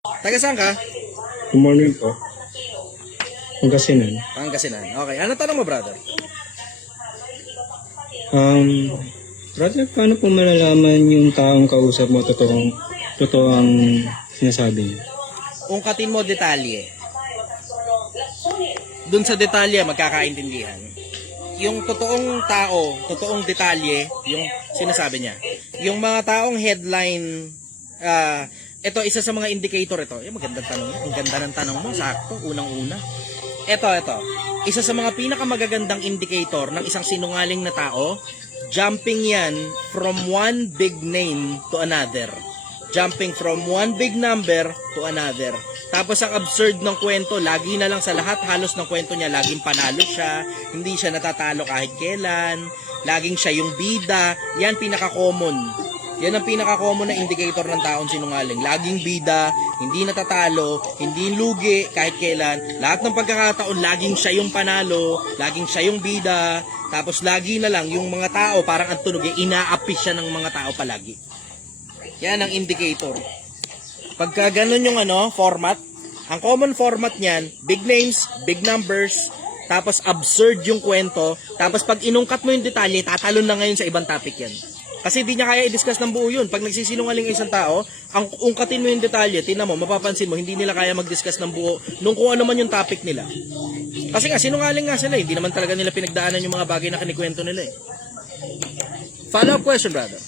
Taga saan ka? Good morning po. Pangasinan. Pangasinan. Okay. Ano tanong mo, brother? Brother, paano po malalaman yung taong kausap mo totoo ang sinasabi niya? Ungkatin mo detalye. Dun sa detalye, magkakaintindihan. Yung totoong tao, totoong detalye, yung sinasabi niya. Yung mga taong headline, ito, isa sa mga indicator ito. Magandang tanong yan. Ang ganda ng tanong mo, sakto, unang-una. Ito. Isa sa mga pinakamagagandang indicator ng isang sinungaling na tao, jumping yan from one big name to another. Jumping from one big number to another. Tapos ang absurd ng kwento, lagi na lang sa lahat halos ng kwento niya, laging panalo siya, hindi siya natatalo kahit kailan, laging siya yung bida, yan pinaka-common. Yan ang pinaka-common na indicator ng taong sinungaling. Laging bida, hindi natatalo, hindi lugi kahit kailan, lahat ng pagkakataon, laging siya yung panalo, laging siya yung bida, tapos lagi na lang yung mga tao, parang ang tunog, inaapi siya ng mga tao palagi. Yan ang indicator. Pagka ganun yung format, ang common format niyan, big names, big numbers, tapos absurd yung kwento, tapos pag inungkat mo yung detalye, tatalon na ngayon sa ibang topic yan. Kasi di niya kaya i-discuss ng buo yun. Pag nagsisinungaling ang isang tao, ang ungkatin mo yung detalye, tingnan mo, mapapansin mo, hindi nila kaya mag-discuss ng buo nung kung ano man yung topic nila. Kasi nga, sinungaling nga sila, hindi naman talaga nila pinagdaanan yung mga bagay na kinikwento nila eh. Follow-up question, brother.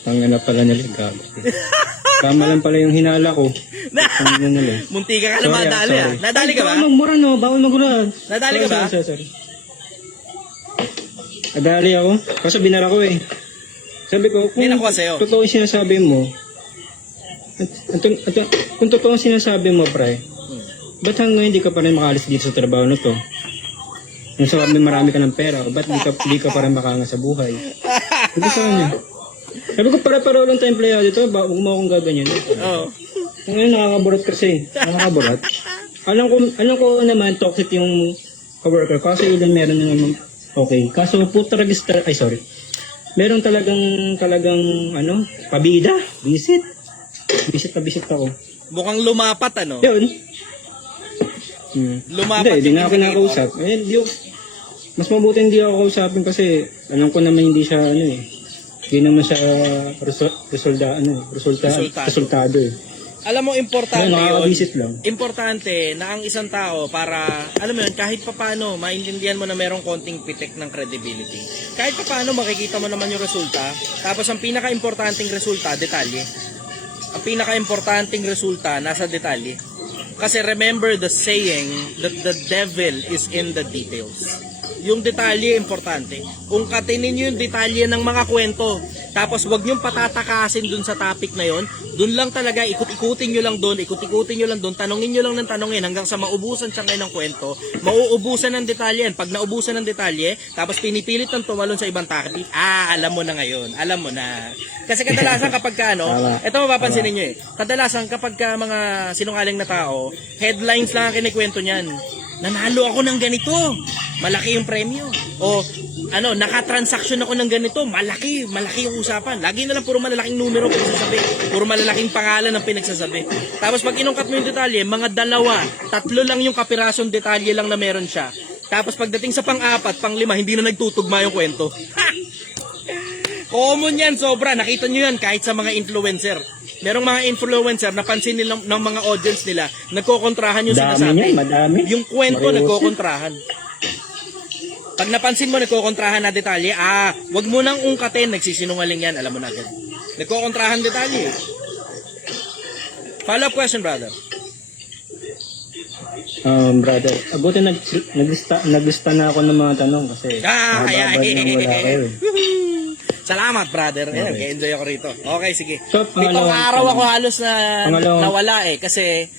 Tangina pala nila, gago. Tama lang pala yung hinala ko. Tangina nila. Munti ka na madali ah. Nadali ka ba? Bawal magmura no, bawal magmura. Nadali ka ba? Sorry. Nadali ako. Kaso binara ko eh. Sabi ko, May nakuha sa'yo. totoo yung sinasabi mo, kung totoo yung sinasabi mo, pre, ba't hanggang hindi ka pa rin makalis dito sa trabaho na to? Kung sabi marami ka ng pera, ba't di ka pa rin makanga sa buhay? Hindi sa kanya. Sabi ko, para-paro lang tayong empleyado dito, huwag mo akong gaganyan. Oo. Ngayon, nakakaburat kasi. Nakakaburat. Alam ko naman, toxic yung coworker. Kaso ilan meron na naman, okay. Kaso puta register, ay sorry. Meron talagang, pabida. Visit ako. Mukhang lumapat Yun. Lumapat Hindi nga ako nakausap. Mas mabuti hindi ako kausapin kasi alam ko naman hindi siya, hindi naman siya resultado eh. Alam mo, importante nakaka-visit yun. lang. Importante na ang isang tao para, alam mo yun, kahit papaano, maintindihan mo na merong konting pitik ng credibility. Kahit papaano, makikita mo naman yung resulta. Tapos ang pinaka-importanting resulta, detalye. Ang pinaka-importanting resulta, nasa detalye. Kasi remember the saying that the devil is in the details. Yung detalye, importante. Ungkatin ninyo yung detalye ng mga kwento. Tapos wag niyong patatakasin dun sa topic na yon. Dun lang talaga, ikut-ikutin nyo lang dun, tanongin nyo lang ng tanongin hanggang sa maubusan siya ngayon ng kwento. Mauubusan ng detalye yan. Pag naubusan ng detalye, tapos pinipilit ng tumalon sa ibang topic, alam mo na ngayon. Alam mo na. Kasi kadalasan kapag ito mapapansin ninyo eh. Kadalasan kapag mga sinungaling na tao, headlines lang ang kinikwento niyan. Nanalo ako ng ganito, malaki yung premyo. O nakatransaction ako ng ganito, malaki yung usapan. Lagi na lang puro malalaking numero pinagsasabi, puro malalaking pangalan ang pinagsasabi. Tapos pag inungkat mo yung detalye, mga 2, 3 lang yung kapirasong detalye lang na meron siya. Tapos pagdating sa pang-4, pang-5, hindi na nagtutugma yung kwento. Common yan, sobra. Nakita nyo yan kahit sa mga influencer. Merong mga influencer, napansin nila ng mga audience nila, nagkokontrahan yung sinasabi. Madami. Yung kwento, nagkokontrahan. Pag napansin mo, nagkokontrahan na detalye, wag mo nang ungkatin, nagsisinungaling yan, alam mo na agad. Nagkokontrahan detalye. Follow-up question, brother. Brother, abutin naglista na ako ng mga tanong kasi wala ako eh. Salamat, brother. Okay. Enjoy ako rito. Okay, sige. So, Itong araw ako halos na nawala eh. Kasi,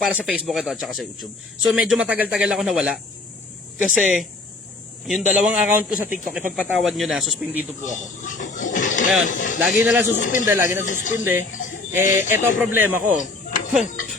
para sa Facebook ito at saka sa YouTube. So, medyo matagal-tagal ako nawala. Kasi, yung 2 account ko sa TikTok, ipagpatawad nyo na, suspendido po ako. Ngayon, lagi na lang sususpinde. Ito ang problema ko.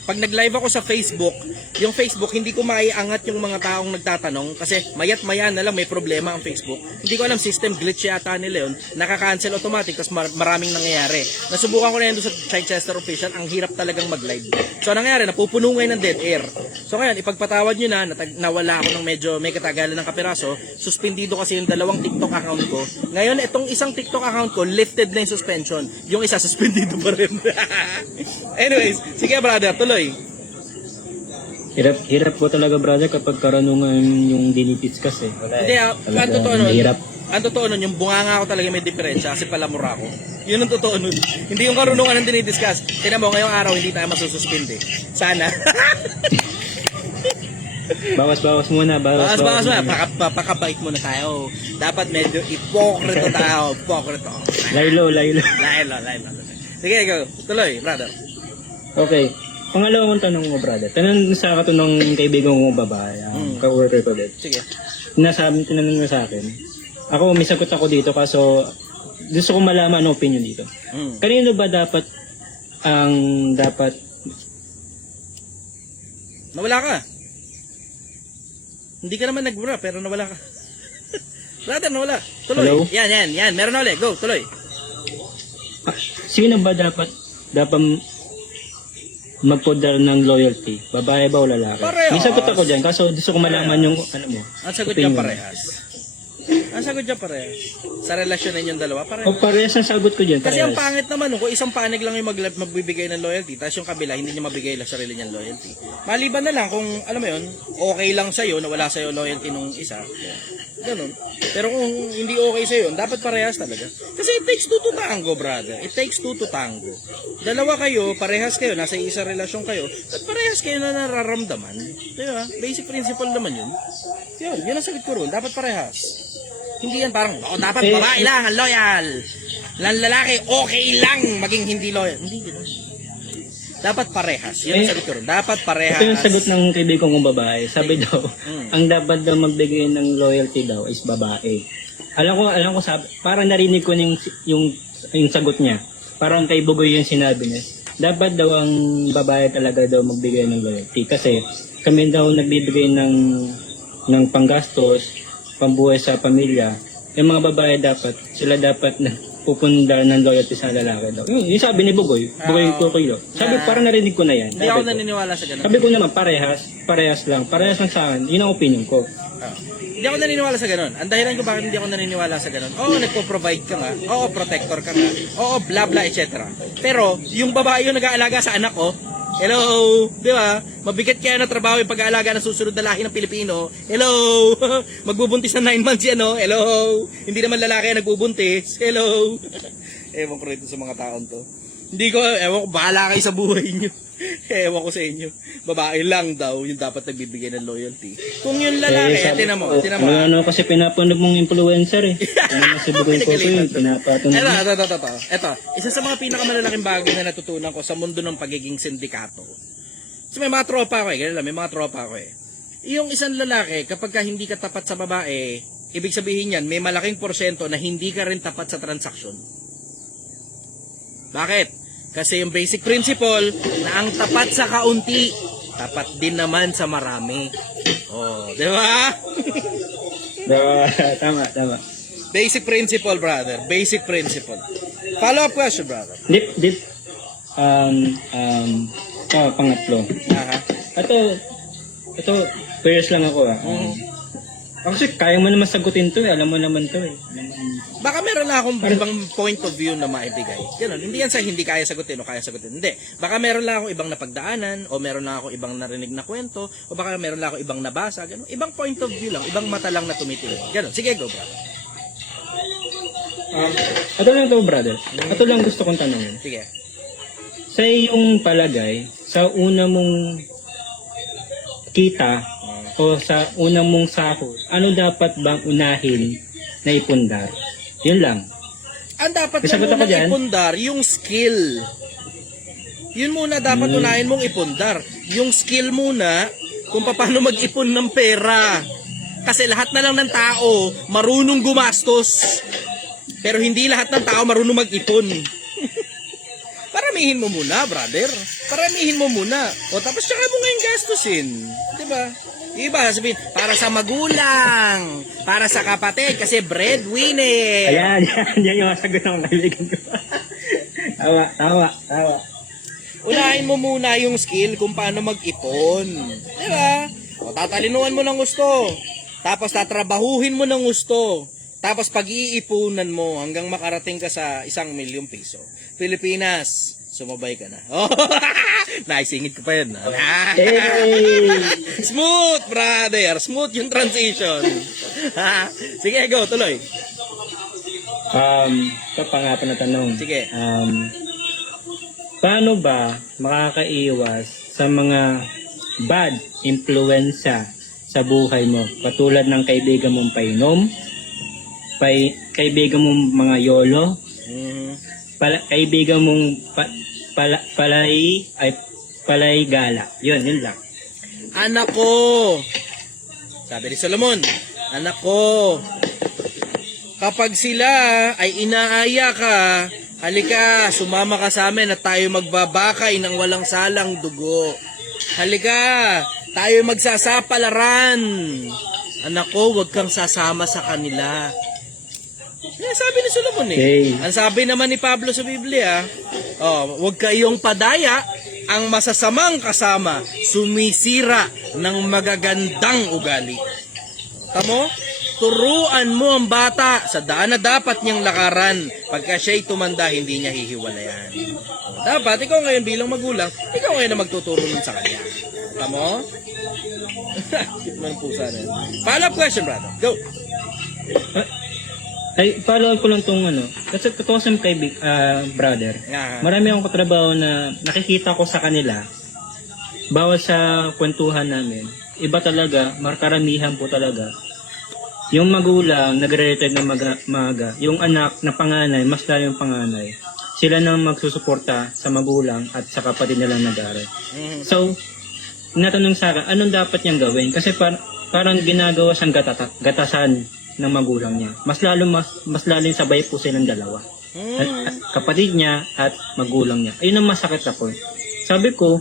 Pag nag-live ako sa Facebook, yung Facebook, hindi ko maiangat yung mga taong nagtatanong kasi mayat maya na lang may problema ang Facebook. Hindi ko alam, system glitch yata nila yun. Nakaka-cancel automatic, tapos maraming nangyayari. Nasubukan ko na yun doon sa Chichester Official, ang hirap talagang mag-live. So, nangyayari, napupuno ngayon ng dead air. So, ngayon, ipagpatawad nyo na, nawala ako ng medyo may katagalan ng kapiraso, suspendido kasi yung dalawang TikTok account ko. Ngayon, itong isang TikTok account ko, lifted na yung suspension. Yung isa, suspendido pa rin. Anyways, sige brother, tuloy. Hirap po talaga brother kapag karunungan yung dinipis kasi. Hindi, ang totoo nun, ang totoo nun, yung bunganga ko talaga may diferensya kasi palamura ko. Yun ang totoo nun. Hindi yung karunungan ng dinidiscuss. Tignan mo, ngayong araw hindi tayo masususpindi. Sana. Bawas muna. Bawas muna. Pakabait muna tayo. Dapat medyo ipokrito tayo. Ipokrito. Laylo. Sige, go. Tuloy, brother. Okay. Pangalawang tanong mo, brother. Tanong sa katunong kaibigan kong babae, ka-worker ko din. Sige. Tinanong mo sa akin. Ako, may sagot ako dito kaso gusto ko malaman ang opinion dito. Kanino ba dapat Nawala ka. Hindi ka naman nagbura, pero nawala ka. Brother, nawala. Tuloy. Hello? Yan. Meron na ulit. Go, tuloy. Sino ba dapat magpundar ng loyalty? Babae ba o lalaki? Parehas. May sagot ako dyan, kaso gusto ko malaman yung mo. Ang sagot niya parehas. Sa relasyon ninyong dalawa, parehas. O parehas ang sagot ko dyan. Kasi ang Parehas. pangit naman, kung isang panig lang yung magbibigay ng loyalty, tapos yung kabila, hindi niya mabigay lang sarili niyang loyalty. Maliban na lang kung, alam mo yun, okay lang sa'yo na wala sa'yo loyalty nung isa. Ganun. Pero kung hindi okay sa'yo, dapat parehas talaga. Kasi it takes two to tango, brother. It takes two to tango. Dalawa kayo, parehas kayo, nasa isang relasyon kayo, at parehas kayo na nararamdaman. Diba? Basic principle naman yun. Yun ang sagot ko ron. Dapat parehas. Hindi yan parang, dapat babae lang ang loyal. Lalaki, okay lang maging hindi loyal. Hindi gano'n. Dapat parehas. Yun ang sagot ko ron. Dapat parehas. Ito yung sagot ng kaibigan kong babae. Sabi daw, ang dapat daw magbigay ng loyalty daw is babae. Alam ko sabi, parang narinig ko yung sagot niya. Parang kay Bugoy yung sinabi niya. Dapat daw ang babae talaga daw magbigay ng loyalty. Kasi kami daw nagbibigay ng panggastos, pambuhay sa pamilya. Yung mga babae sila dapat na pupundar ng loyalty sa lalaki daw. Yung sabi ni Bugoy Kukilo. Sabi, parang narinig ko na yan. Hindi ako naniniwala sa ganun. Sabi ko naman, parehas lang sa akin. Yun ang opinion ko. Hindi ako naniniwala sa ganun. Ang dahilan ko bakit hindi ako naniniwala sa ganun. Oo, nagpo-provide ka nga. Oo, protector ka nga. Oo, bla bla, etc. Pero, yung babae yung nag-aalaga sa anak ko, hello, di ba? Mabigat kaya na trabaho yung pag-aalaga ng susunod na lahi ng Pilipino. Hello, magbubuntis na 9 months yan, no? Hello, hindi naman lalaki ang nagbubuntis. Hello. Ewan ko rito sa mga taon to. Hindi ko, ewan ko, bahala kayo sa buhay nyo. Ewan ko sa inyo. Babae lang daw yung dapat nagbibigay ng loyalty. Kung yung lalaki, tinan mo. Ano kasi pinapunog mong influencer eh. Ano si Bugoy Kukilo, pinapatunog. Ito, isa sa mga pinakamalalaking bagay na natutunan ko sa mundo ng pagiging sindikato. So may mga tropa ko ganun lang, may mga tropa ko Yung isang lalaki, kapag ka hindi ka tapat sa babae, ibig sabihin yan, may malaking porsyento na hindi ka rin tapat sa transaksyon. Bakit? Kasi yung basic principle na ang tapat sa kaunti, tapat din naman sa marami. Oh, di ba? Tama. Basic principle, brother. Basic principle. Follow-up question, brother. Dip. Pangatlo. Aha. Ito, curious lang ako Actually, kaya mo naman sagutin to Alam mo naman to Baka meron na akong ibang point of view na maibigay. Ganun. Hindi yan sa hindi kaya sagutin o kaya sagutin. Hindi. Baka meron lang akong ibang napagdaanan o meron lang akong ibang narinig na kwento o baka meron lang akong ibang nabasa. Ganun. Ibang point of view lang. Ibang mata lang na tumitingin. Ganun. Sige, go, brother. Ito lang to, brother. Ito lang gusto kong tanongin. Sige. Sa iyong palagay, sa una mong kita o sa unang mong sahod, ano dapat bang unahin na ipundar? Yun lang. Ang dapat mong ipundar, yung skill. Yun muna dapat unahin mong ipundar. Yung skill muna kung paano mag-ipon ng pera. Kasi lahat na lang ng tao marunong gumastos. Pero hindi lahat ng tao marunong mag-ipon. Paramihin mo muna, brother. paramihin mo muna. O tapos tsaka mo ngayon gastusin. Di ba? Iba, sabihin, para sa magulang, para sa kapatid, kasi breadwinner. Ayan, yan yung masagot ng kaibigan ko. Tawa. Unahin mo muna yung skill kung paano mag-ipon. Di ba? O tatalinuhan mo ng gusto. Tapos tatrabahuhin mo ng gusto. Tapos pag-iipunan mo hanggang makarating ka sa 1,000,000 piso. Pilipinas, sumabay ka na. Oh, naisingit ko pa yun. Hey! Smooth, brother. Smooth yung transition. Sige, go, tuloy. Ito pa nga pa na tanong. Sige. Paano ba makakaiwas sa mga bad influensya sa buhay mo? Katulad ng kaibigan mong painom, kaibigan mong mga yolo, kaibigan mong palay gala. Yun lang. Anak ko. Sabi ni Solomon, anak ko, kapag sila ay inaaya ka, halika, sumama ka sa amin at tayo magbabakay ng walang salang dugo. Halika, tayo magsasapalaran. Anak ko, huwag kang sasama sa kanila. Yan sabi ni Solomon eh. Okay. Ang sabi naman ni Pablo sa Biblia, huwag kayong padaya ang masasamang kasama, sumisira ng magagandang ugali. Tamo? Turuan mo ang bata sa daan na dapat niyang lakaran. Pagka siya'y tumanda, hindi niya hihiwalayan. Dapat, ikaw ngayon bilang magulang, ikaw ngayon na magtuturo nun sa kanya. Tamo? Cute man ang pusa na yun. Follow-up question, brother. Go! Ay, follow ko lang tong kasi totoo sa brother. Marami akong katrabaho na nakikita ko sa kanila, bawat sa kwentuhan namin, iba talaga, karamihan po talaga. Yung magulang, nagre-retire ng maaga. Yung anak na panganay, mas lalo yung panganay. Sila nang magsusuporta sa magulang at sa kapatid nila nag-aaral. So, natanong sa akin, anong dapat niyang gawin? Kasi parang ginagawa siyang gatasan ng magulang niya. Mas lalo yung sabay po silang dalawa. At kapatid niya at magulang niya. Ayun ang masakit ako. Sabi ko,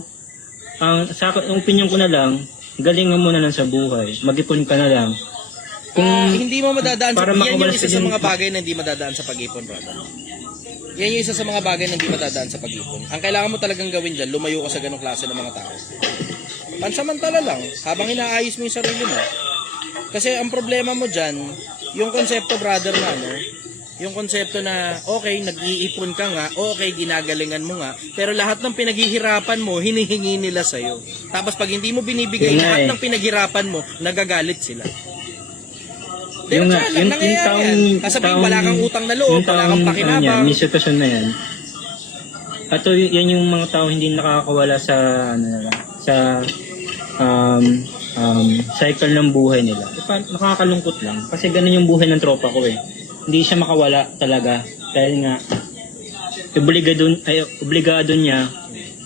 ang opinion ko na lang, galingan mo na lang sa buhay. Mag-ipon ka na lang. Hindi mo madadaan sa yan yung isa sa din- mga bagay na hindi madadaan sa pag-ipon, brother. Yan yung isa sa mga bagay na hindi madadaan sa pag-ipon. Ang kailangan mo talagang gawin dyan, lumayo ka sa ganong klase ng mga tao. Pansamantala lang, habang inaayos mo yung sarili mo. Kasi ang problema mo dyan, yung konsepto, brother, na yung konsepto na, okay, nag-iipon ka nga, okay, ginagalingan mo nga, pero lahat ng pinaghihirapan mo, hinihingi nila sa'yo. Tapos pag hindi mo binibigay lahat ng pinaghirapan mo, nagagalit sila. Pero tsaka lang, nangyayari yan. Kasabihin, wala kang utang na loob, wala kang pakinabang. Yung sitwasyon na yan. At yan yung mga tao hindi nakakawala sa cycle ng buhay nila. Nakakalungkot lang. Kasi ganun yung buhay ng tropa ko eh. Hindi siya makawala talaga. Dahil nga, obligado niya,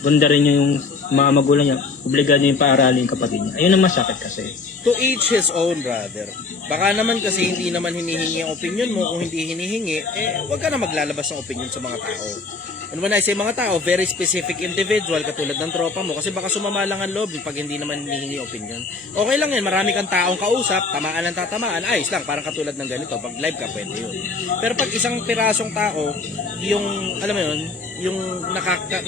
bunda rin yung mga magulang niya, obligado yung paaralin yung kapatid niya. Ayun ang masakit kasi. To each his own, brother. Baka naman kasi hindi naman hinihingi ang opinion mo. Kung hindi hinihingi, wag ka na maglalabas ng opinion sa mga tao. And when I say mga tao, very specific individual katulad ng tropa mo kasi baka sumama lang ang loob pag hindi naman hinihingi opinion. Okay lang yan, marami kang taong kausap, tamaan ang tatamaan, ayos lang, parang katulad ng ganito, pag live ka pwede yun. Pero pag isang pirasong tao, yung, alam mo yun, yung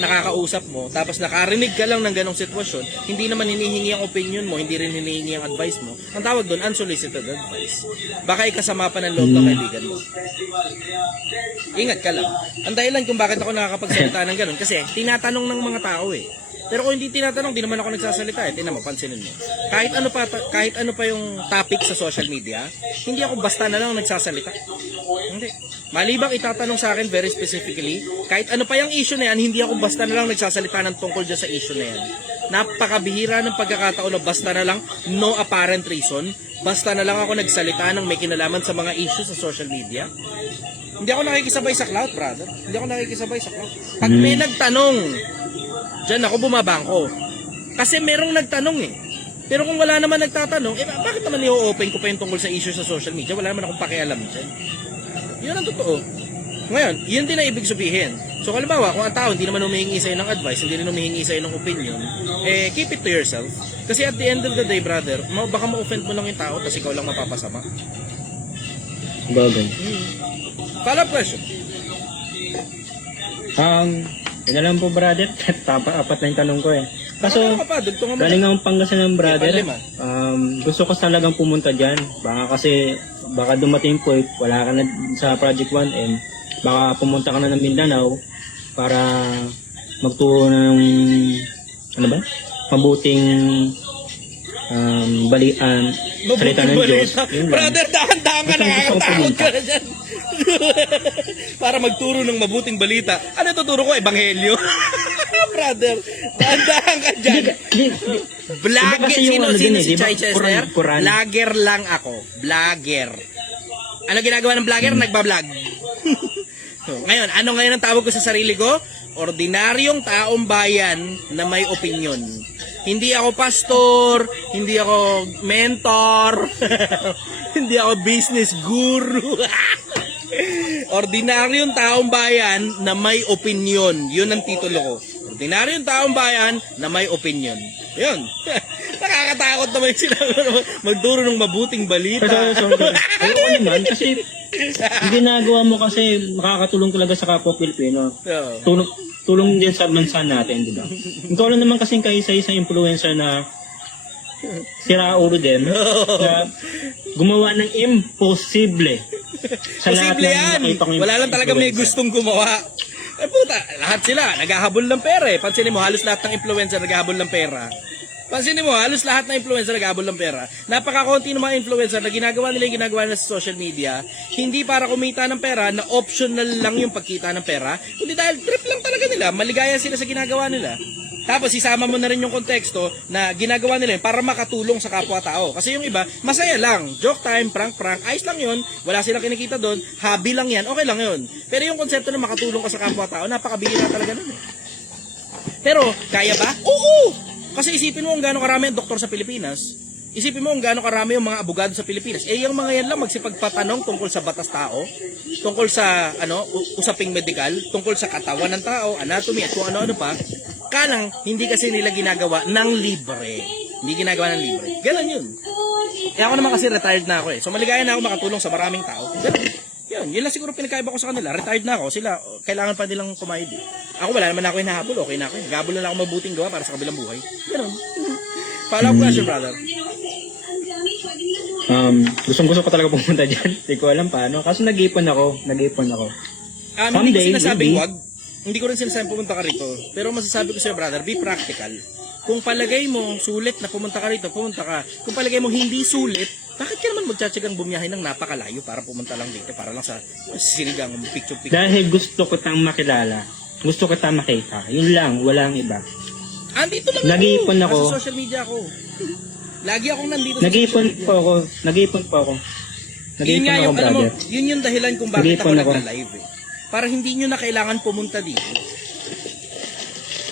nakakausap mo, tapos nakarinig ka lang ng ganong sitwasyon, hindi naman hinihingi ang opinion mo, hindi rin hinihingi ang advice mo, ang tawag doon, unsolicited advice. Baka ikasama pa ng loob ng kaibigan mo. Ingat ka lang. Ang dahilan kung bakit ako nakakapagsalita ng ganun, kasi tinatanong ng mga tao eh. Pero kung hindi tinatanong, di naman ako nagsasalita eh. Tingnan mo, pansinin mo. Kahit ano pa yung topic sa social media, hindi ako basta na lang nagsasalita. Hindi. Malibang itatanong sa akin very specifically, kahit ano pa yung issue na yan, hindi ako basta na lang nagsasalita ng tungkol dyan sa issue na yan. Napakabihira ng pagkakataon na basta na lang, no apparent reason, basta na lang ako nagsalita ng may kinalaman sa mga issues sa social media. Hindi ako nakikisabay sa cloud, brother. Hindi ako nakikisabay sa cloud. Pag may nagtanong, diyan ako bumabangko. Kasi merong nagtanong eh. Pero kung wala naman nagtatanong, bakit naman i-open ko pa yung tungkol sa issue sa social media? Wala naman akong pakialam dyan. Yun ang totoo. Ngayon, yun din ang ibig sabihin. So halimbawa, kung ang tao hindi naman humihingi sa'yo ng advice, hindi rin humihingi sa'yo ng opinion, keep it to yourself. Kasi at the end of the day, brother, baka ma-offend mo lang yung tao tapos ikaw lang mapapasama. Bagay. Follow-up question. Yun na lang po, brother. Apat na yung tanong ko eh. Kaso, Ano ka pa? Dugtungan mo galing na. akong Pangasinan, brother. Lima. Gusto ko talagang pumunta dyan. Baka dumating po, wala ka na sa Project 1M. Baka pumunta ka na ng Mindanao para magturo ng, ano ba? Mabuting salita ng Diyos. Yun lang. Brother, dahan-dahan ka, Gusto ko nakakatakot pumunta. ka na dyan. Para magturo ng mabuting balita. Ano tuturo ko? Ebanghelyo? Brother, dahan-dahan ka dyan. Vlogger, Iba kasi yung sino ano si din eh, di ba? Chai Chester? Quran. Vlogger lang ako. Vlogger. Ano ginagawa ng vlogger? Nagbablog. Ngayon, ano ngayon ang tawag ko sa sarili ko? Ordinaryong taong bayan na may opinion. Hindi ako pastor, hindi ako mentor, hindi ako business guru. Ordinaryong taong bayan na may opinion. Yun ang titulo ko. Ordinaryong taong bayan na may opinion. Yun. Nakakatakot naman yung sila magduro ng mabuting balita. Ayoko naman kasi yung ginagawa mo kasi makakatulong talaga sa kapwa Pilipino. So, Tulong din sa bansa natin, di ba? Ikaw lang naman kasing kaisa-isang influencer na sira ulo din na gumawa ng imposible sa lahat posible ng yan. nakita kong Wala lang talaga may influencer. gustong gumawa. Puta, lahat sila naghahabol ng pera eh. Pansinin mo, halos lahat ng influencer naghahabol ng pera. Pansinin mo, halos lahat ng influencer naghahabol ng pera. Napakakonti ng mga influencer na ginagawa nila yung ginagawa nila sa social media, hindi para kumita ng pera, na optional lang yung pagkita ng pera, kundi dahil trip lang talaga nila, maligaya sila sa ginagawa nila. Tapos isama mo na rin yung konteksto na ginagawa nila yun para makatulong sa kapwa-tao. Kasi yung iba, masaya lang. Joke time, prank, ayos lang yun. Wala silang kinikita doon. Hobby lang yan. Okay lang yun. Pero yung konsepto na makatulong ka sa kapwa-tao, napakabihira talaga nun eh. Pero, kaya ba? Oo! Kasi isipin mo kung gaano karami ang doktor sa Pilipinas. Isipin mo kung gaano karami yung mga abogado sa Pilipinas. Yung mga yan lang magsipagpatanong tungkol sa batas tao, tungkol sa usaping medikal, tungkol sa katawan ng tao, anatomy at kung ano-ano pa. Kalang hindi kasi nila ginagawa ng libre. Hindi ginagawa ng libre. Ganun yun. Ako naman kasi retired na ako eh. So maligaya na ako makatulong sa maraming tao. Ganun. Yun lang siguro pinagkaiba ko sa kanila. Retired na ako. Sila, kailangan pa nilang kumayod. Ako wala naman ako hinahabol. Okay na ako. Gabol na lang ako mabuting gawa para sa kabilang buhay. Ganun. Follow-up question, brother. Gusto ko talaga pumunta dyan. Hindi ko alam paano. Kaso nag-ipon ako. Hindi ko Someday, sinasabing maybe. wag. Hindi ko rin sinasabing pumunta ka rito. Pero masasabi ko sa'yo, brother, be practical. Kung palagay mo sulit na pumunta ka rito, pumunta ka. Kung palagay mo hindi sulit, bakit ka naman magtsatsagang bumiyahe ng napakalayo para pumunta lang dito? Para lang sa sinigang, picture-picture. Dahil gusto ko tang makilala. Gusto ko tang makita. Yun lang. Walang iba. Andito lang Nag-iipon ako. Nasa social media ako. Lagi akong nandito sa Nag-iipon social media. po ako. Nag-iipon po ako. Yun Nag-iipon nga ako, yung, alam mo, brother. yun yung dahilan kung bakit ako Nag-iipon ako. nagla-live eh. Para hindi nyo na kailangan pumunta dito.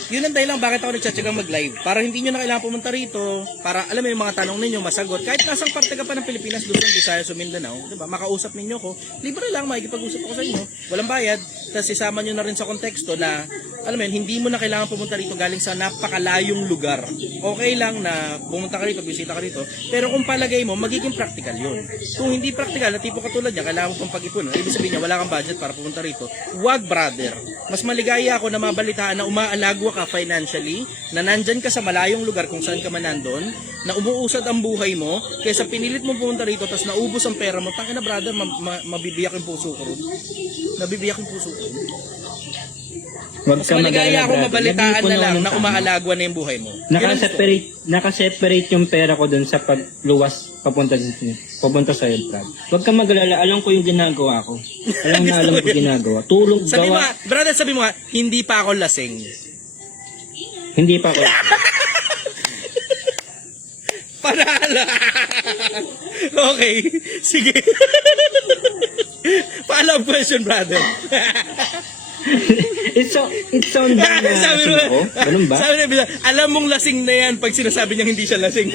Yun ang dahilan bakit ako nagtsatsagang mag-live. Para hindi nyo na kailangan pumunta rito. Para alam mo yung mga tanong ninyo masagot. Kahit nasang parte ka pa ng Pilipinas, Luzon, Visayas, o Mindanao, diba? Makausap ninyo ko. Libre lang, makikipag-usap ako sa inyo. Walang bayad. Tapos isama nyo na rin sa konteksto na, alam mo yun, hindi mo na kailangan pumunta rito galing sa napakalayong lugar. Okay lang na pumunta ka rito, bisita ka rito. Pero kung palagay mo, magiging practical yun. Kung hindi practical, na tipo katulad niya, kailangan mo pang pag-ipon. Ibig sabihin niya, wala kang budget para pumunta rito. Wag, brother. Mas maligaya ako na mabalitaan na umaalagwa ka financially, na nandyan ka sa malayong lugar kung saan ka man nandun, na umuusad ang buhay mo, kaysa pinilit mo pumunta rito, tapos naubos ang pera mo, tangina brother, mabibiyak yung puso ko ron. Nabibiyak yung puso ko. Huwag Mas ka maligaya ako mag-alala, brother. mabalitaan Nag-iipon na ako lang ng na tama. umaalagwa na yung buhay mo. Yun ang gusto. Nakaseparate yung pera ko dun sa pagluwas papunta sa iyo, Brad. Huwag ka mag-alala, alam ko yung ginagawa ko. Alam na alam ko ginagawa. Tulong, Sabi mo, gawa. brother, sabi mo, hindi pa ako lasing. Hindi pa ako. Panalo. Okay, sige. Follow-up question, brother. It's on na Sabi mo, ko. Ganun ba? sabi na, alam mong lasing na yan pag sinasabi niyang hindi siya lasing.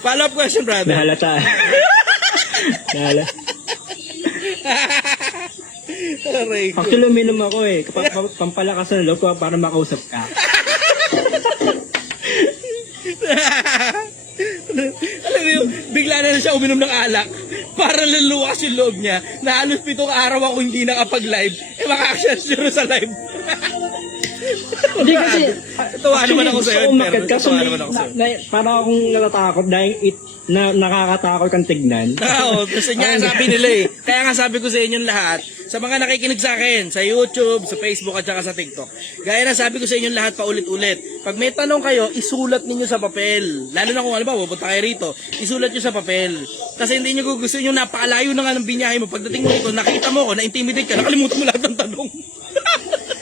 Follow-up question, brother. Nahalata. Lala. Aray ko. Actually, uminom ako eh. Pampalakas ng loob ko para makausap ka. Alam mo yun, bigla na siya uminom ng alak para laluwas yung loob niya na halos 7 araw ako hindi nakapag-live maka-action zero sa live. Hindi kasi, Tuwa naman ako gusto sa'yo, ko umakyat pero kaso tuwa naman ako sa'yo. parang akong natatakot dahil nakakatakot kang tignan. Oo, kasi nga sabi nila eh. Kaya nga sabi ko sa inyong lahat, sa mga nakikinig sa akin, sa YouTube, sa Facebook at saka sa TikTok. Gaya na sabi ko sa inyong lahat paulit-ulit. Pag may tanong kayo, isulat ninyo sa papel. Lalo na kung alam ba, pupunta kayo rito, isulat nyo sa papel. Kasi hindi nyo gugustuhin yung napakalayo na nga ng binyahe mo. Pagdating mo rito, nakita mo ko, na-intimidate ka, nakalimutan mo lahat ng tanong.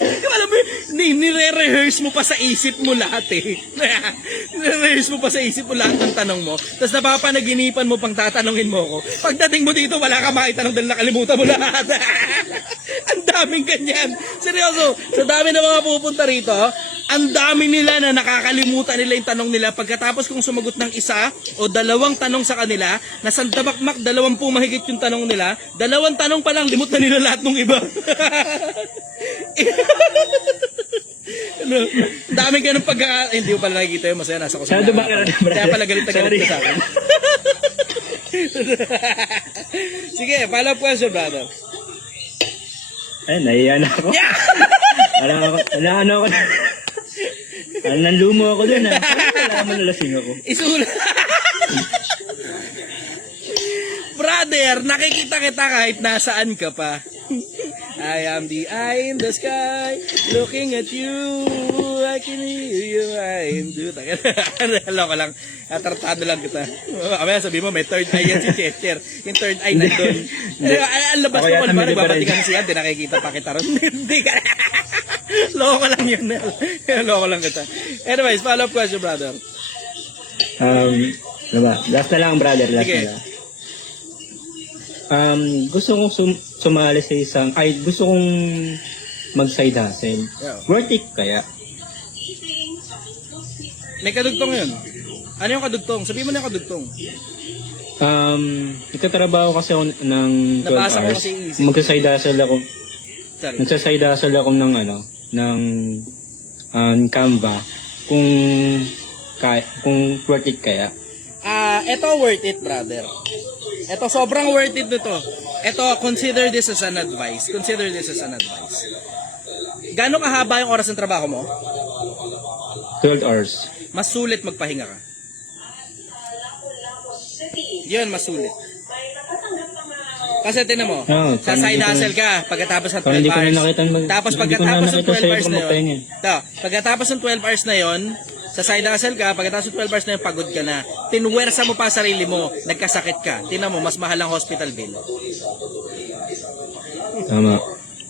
Yung alam mo, nire-rehearse mo pa sa isip mo lahat eh. Nire-rehearse mo pa sa isip mo lahat ng tanong mo. Tapos napapanaginipan mo pang tatanungin mo ko. Pagdating mo dito, wala ka maitanong dahil nakalimutan mo lahat. Ang daming ganyan. Seryoso, sa dami na mga pupunta rito, ang dami nila na nakakalimutan nila yung tanong nila pagkatapos kung sumagot ng isa o 2 tanong sa kanila, na sandamakmak 20 mahigit yung tanong nila, 2 tanong pa lang, limot na nila lahat ng iba. Ano, daming ganun hindi ko pala nakikita yun, masaya nasa kusina. Kaya pala galit na galit ka sa akin. Sige, follow up question, brother. Ay, naiyan ako. Yeah! Ano ako. Nanlumo ako dun ha. Wala naman nalasing ako. Isulat. Brother, nakikita kita kahit nasaan ka pa. I am the eye in the sky, looking at you, I can hear you, I'm do. Hello ka lang, tartado lang kita. Kamaya sabi mo, may third eye yan si Chester. Yung third eye nandun. Ang labas mo pa naman, nagbabatikan siya, di nakikita pa kita ron. Hindi ka. Loko lang yun. Loko lang kita. Anyways, follow up question, brother. Diba? Last na lang, brother. Last Sige. na lang. Gusto kong sumali sa isang, gusto kong mag-side hustle. Yeah. Worth it kaya? May kadugtong yun. Ano yung kadugtong? Sabihin mo na yung kadugtong. Nagtatrabaho kasi ako ng 12 Nabasa ko hours. kasi easy. Magsa-side hustle ako. Sorry. Nagsaside hustle ako ng Canva. Kung worth it kaya. Ito worth it, brother. Ito sobrang worth it nito. Ito, consider this as an advice. Consider this as an advice. Gano'ng kahaba yung oras ng trabaho mo? 12 hours. Mas sulit magpahinga ka. Yun, mas sulit. Kasi tinan mo, sa side hustle ka, pagkatapos ng 12 hours. Tapos pagkatapos ng 12 hours na yun, pagkatapos ng 12 hours na yun, sa side hustle ka, pagkatapos ng 12 hours na yun, pagod ka na. Tinwersa mo pa sarili mo, nagkasakit ka. Tinan mo, mas mahal ang hospital bill. Tama.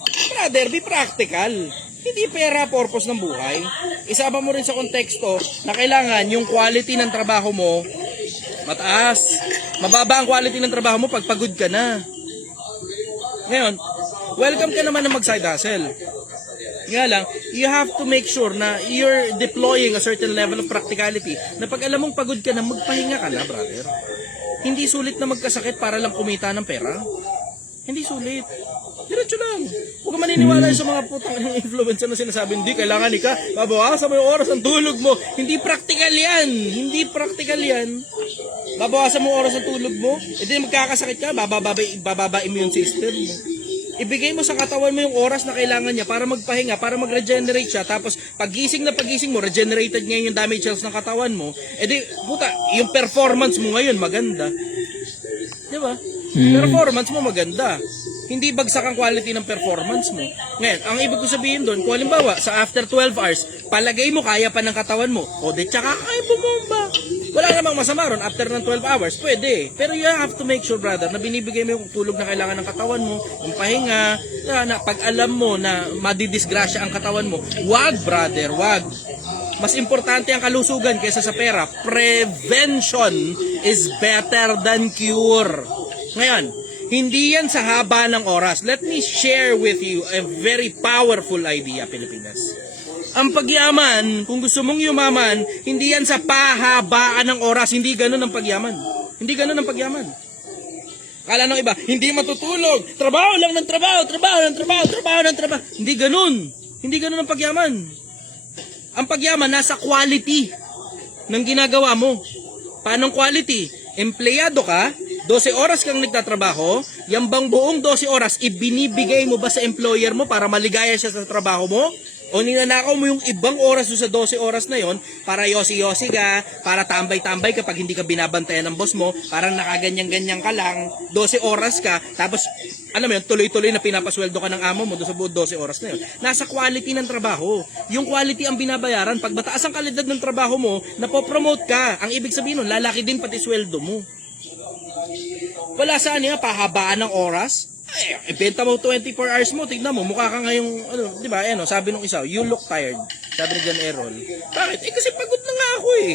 Brother, be practical. Hindi pera purpose ng buhay. Isama mo rin sa konteksto na kailangan yung quality ng trabaho mo mataas. Mababa ang quality ng trabaho mo pag pagod ka na. Ngayon, welcome ka naman na mag-side hustle. Nga lang, you have to make sure na you're deploying a certain level of practicality na pag alam mong pagod ka na, magpahinga ka na, brother. Hindi sulit na magkasakit para lang kumita ng pera. Hindi sulit. Diretso lang. Huwag ka maniniwala sa mga putang influencer na sinasabi, hindi, kailangan ka, babawasan mo yung oras ng tulog mo. Hindi practical yan. Hindi practical yan. Babawasan mo yung oras ng tulog mo, hindi magkakasakit ka, bababa immune system mo. Ibigay mo sa katawan mo yung oras na kailangan niya para magpahinga, para mag-regenerate siya. Tapos, pagising mo, regenerated ngayon yung damage cells ng katawan mo. Puta, yung performance mo ngayon maganda. Di ba? Performance mo maganda. Hindi bagsak ang quality ng performance mo. Ngayon, ang ibig ko sabihin doon, kung halimbawa, sa after 12 hours, palagay mo kaya pa ng katawan mo, o di tsaka kaya bumomba. Wala namang masama ron, after ng 12 hours, pwede. Pero you have to make sure, brother, na binibigay mo yung tulog na kailangan ng katawan mo, yung pahinga, na pag alam mo na madidisgrasya ang katawan mo, wag, brother, wag. Mas importante ang kalusugan kaysa sa pera. Prevention is better than cure. Ngayon, hindi yan sa haba ng oras. Let me share with you a very powerful idea, Pilipinas. Ang pagyaman, kung gusto mong yumaman, hindi yan sa pahabaan ng oras. Hindi ganun ang pagyaman. Hindi ganun ang pagyaman. Akala ng iba, hindi matutulog. Trabaho lang ng trabaho, trabaho ng trabaho, trabaho ng trabaho. Hindi ganun. Hindi ganun ang pagyaman. Ang pagyaman nasa quality ng ginagawa mo. Paanong quality? Empleyado ka, 12 oras kang nagtatrabaho, yung bang buong 12 oras, ibinibigay mo ba sa employer mo para maligaya siya sa trabaho mo? O ninanakaw mo yung ibang oras doon sa 12 oras na yon para yosi-yosi ka, para tambay-tambay kapag hindi ka binabantayan ng boss mo, parang nakaganyan-ganyan ka lang, 12 oras ka, tapos alam mo yun, tuloy-tuloy na pinapasweldo ka ng amo mo doon sa buong 12 oras na yun. Nasa quality ng trabaho. Yung quality ang binabayaran. Pag mataas ang kalidad ng trabaho mo, napopromote ka. Ang ibig sabihin nun, lalaki din pati sweldo mo. Wala saan niya, pahabaan ng oras. Ay, ibenta mo 24 hours mo, tignan mo, mukha ka ngayong, di ba, sabi nung isa, you look tired. Sabi ni John Errol. Bakit? Kasi pagod na nga ako eh.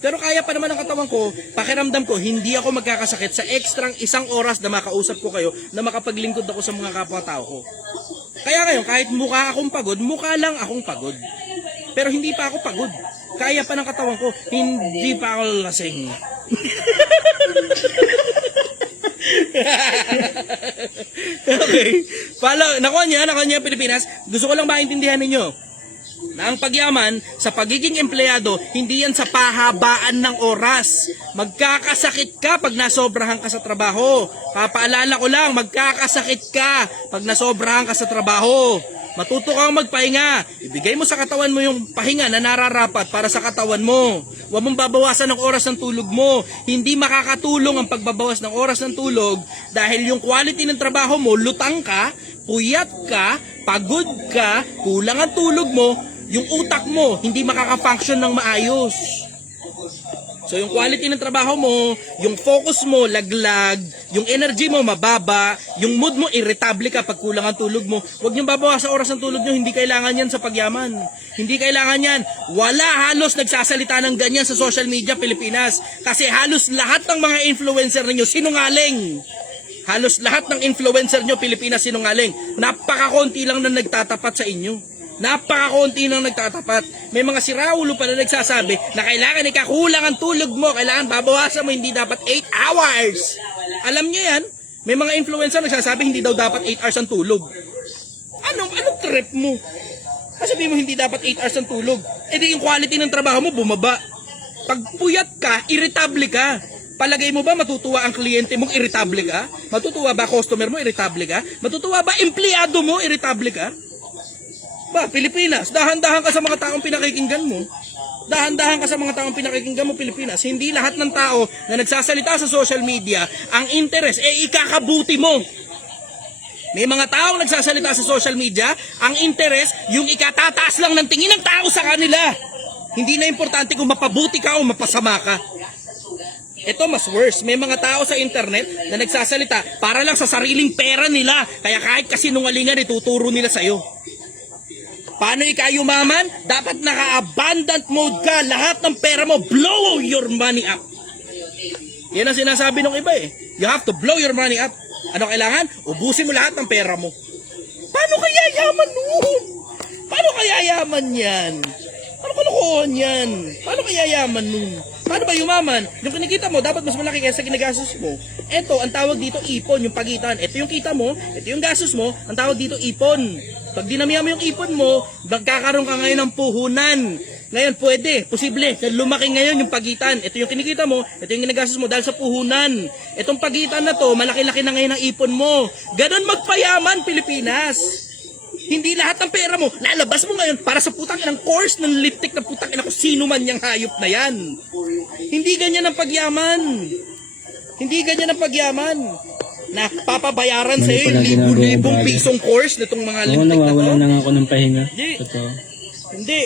Pero kaya pa naman ang katawan ko, pakiramdam ko, hindi ako magkakasakit sa ekstrang 1 oras na makausap ko kayo, na makapaglingkod ako sa mga kapwa-tao ko. Kaya ngayon, kahit mukha akong pagod, mukha lang akong pagod. Pero hindi pa ako pagod. Kaya pa ng katawan ko, hindi pa ako lasing. Okay. Nakuha niya Pilipinas. Gusto ko lang maintindihan ninyo na ang pagyaman sa pagiging empleyado, hindi yan sa pahabaan ng oras. Magkakasakit ka pag nasobrahan ka sa trabaho. Papaalala ko lang, magkakasakit ka pag nasobrahan ka sa trabaho. Matuto kang magpahinga. Ibigay mo sa katawan mo yung pahinga na nararapat para sa katawan mo. Huwag mong babawasan ng oras ng tulog mo. Hindi makakatulong ang pagbabawas ng oras ng tulog dahil yung quality ng trabaho mo, lutang ka, puyat ka, pagod ka, kulang ang tulog mo, yung utak mo hindi makaka-function ng maayos. So yung quality ng trabaho mo, yung focus mo laglag, yung energy mo mababa, yung mood mo irritable ka pag kulang ang tulog mo. Huwag niyong babawasan sa oras ng tulog niyo, hindi kailangan yan sa pagyaman. Hindi kailangan yan. Wala halos nagsasalita ng ganyan sa social media Pilipinas kasi halos lahat ng mga influencer ninyo sinungaling. Halos lahat ng influencer nyo Pilipinas sinungaling. Napakakonti lang na nagtatapat sa inyo. Napakakonti nang nagtatapat. May mga siraulo pa na nagsasabi na kailangan ikakulang ang tulog mo, kailangan babawasan mo, hindi dapat 8 hours. Alam niyo yan? May mga influencer nagsasabi hindi daw dapat 8 hours ang tulog. Anong trip mo? Sabi mo hindi dapat 8 hours ang tulog. Eh di yung quality ng trabaho mo bumaba. Pag puyat ka, irritable ka. Palagay mo ba matutuwa ang kliyente mong irritable ka? Matutuwa ba customer mo irritable ka? Matutuwa ba empleyado mo irritable ka? Ba, Pilipinas, dahan-dahan ka sa mga taong pinakikinggan mo. Dahan-dahan ka sa mga taong pinakikinggan mo, Pilipinas. Hindi lahat ng tao na nagsasalita sa social media, ang interest, ikakabuti mo. May mga taong nagsasalita sa social media, ang interest, yung ikatataas lang ng tingin ng tao sa kanila. Hindi na importante kung mapabuti ka o mapasama ka. Ito mas worse, may mga tao sa internet na nagsasalita para lang sa sariling pera nila. Kaya kahit kasinungalingan, ituturo nila sa'yo. Paano ikaw yumaman? Dapat naka-abundant mode ka. Lahat ng pera mo, blow your money up. Yan ang sinasabi ng iba eh. You have to blow your money up. Ano kailangan? Ubusin mo lahat ng pera mo. Paano kaya yaman nun? Paano kaya yaman yan? Paano kalokohan yan? Paano kaya yaman nun? Paano ba yumaman? Yung kinikita mo, dapat mas malaki kaysa ginagastos mo. Ito, ang tawag dito ipon, yung pagitan. Ito yung kita mo, ito yung gastos mo, ang tawag dito ipon. Pag dinamihan mo yung ipon mo, magkakaroon ka ngayon ng puhunan. Ngayon, pwede, posible, lumaki ngayon yung pagitan. Ito yung kinikita mo, ito yung ginagastos mo dahil sa puhunan. Itong pagitan na to, malaki-laki na ngayon ang ipon mo. Ganon magpayaman, Pilipinas. Hindi lahat ng pera mo, lalabas mo ngayon para sa putang inang course ng lipstick na putang ina ko sino man yung hayop na yan. Hindi ganyan ang pagyaman. Hindi ganyan ang pagyaman. Na papabayaran sa iyo yung libu-libong pisong course nitong mga lipstick na to. Nawawalan na nga ako ng pahinga. Hindi.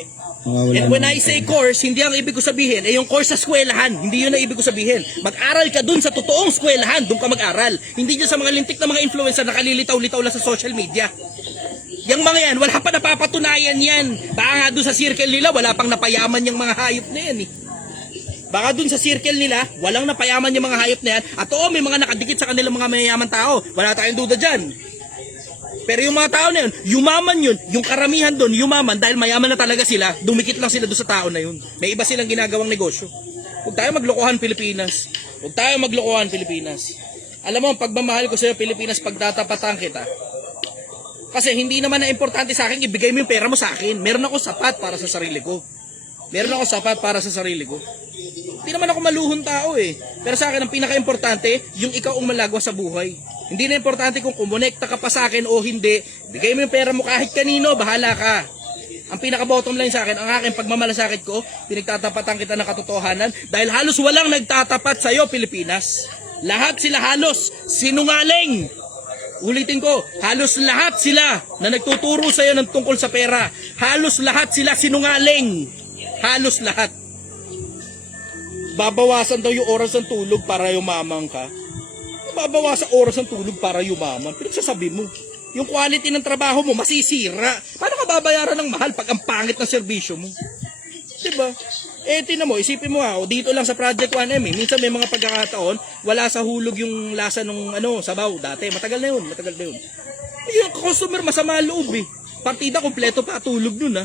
And when I say course, hindi ang ibig ko sabihin, yung course sa eskwelahan. Hindi yun ang ibig ko sabihin. Mag-aral ka dun sa totoong eskwelahan, dun ka mag-aral. Hindi dyan sa mga lintik na mga influencer na kalilitaw-litaw lang sa social media. Yang mga yan, wala pa napapatunayan yan. Baka nga doon sa circle nila, wala pang napayaman yung mga hayop na yan eh. Baka doon sa circle nila, walang napayaman yung mga hayop na yan. At oo, may mga nakadikit sa kanilang mga mayayaman tao. Wala tayong duda dyan. Pero yung mga tao na yun, yumaman yun. Yung karamihan doon, yumaman dahil mayaman na talaga sila. Dumikit lang sila doon sa tao na yun. May iba silang ginagawang negosyo. Huwag tayo maglokohan Pilipinas. Huwag tayo maglokohan Pilipinas. Alam mo, ang pagmamahal ko sa'yo, Pilipinas, pagtatapatan kita. Kasi hindi naman na importante sa akin, ibigay mo yung pera mo sa akin. Meron ako sapat para sa sarili ko. Meron ako sapat para sa sarili ko. Hindi naman ako maluhon tao eh. Pero sa akin, ang pinaka-importante, yung ikaw ang malagwa sa buhay. Hindi na importante kung kumonekta ka pa sa akin o hindi. Bigay mo yung pera mo kahit kanino, bahala ka. Ang pinaka-bottom line sa akin, ang aking pagmamalasakit ko, pinagtatapatan kita ng katotohanan dahil halos walang nagtatapat sa'yo, Pilipinas. Lahat sila halos sinungaling. Ulitin ko, halos lahat sila na nagtuturo sa'yo ng tungkol sa pera, halos lahat sila sinungaling. Halos lahat. Babawasan daw yung oras ng tulog para yumaman ka. Babawasan oras ng tulog para yumaman. Pinagsasabi mo, yung quality ng trabaho mo masisira. Paano ka babayaran ng mahal pag ang pangit ng serbisyo mo? Diba? Tinan mo, isipin mo dito lang sa Project 1M minsan may mga pagkakataon, wala sa hulog yung lasa ng sabaw dati. Matagal na yun. Yung customer masama loob eh. Partida kompleto pa tulog nun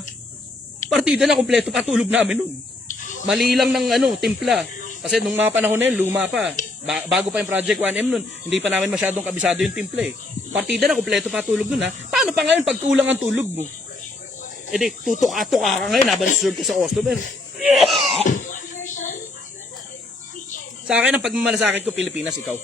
Partida na kompleto pa tulog namin nun. Mali lang ng timpla. Kasi nung mga panahon na yun, luma pa. Bago pa yung Project 1M nun, hindi pa namin masyadong kabisado yung timpla eh. Partida na kompleto pa tulog nun Paano pa ngayon pag kulang ang tulog mo? Tutok-atok ka ngayon habang serve ka sa customer. Sa akin, ang pagmamalasakit ko, Pilipinas, ikaw.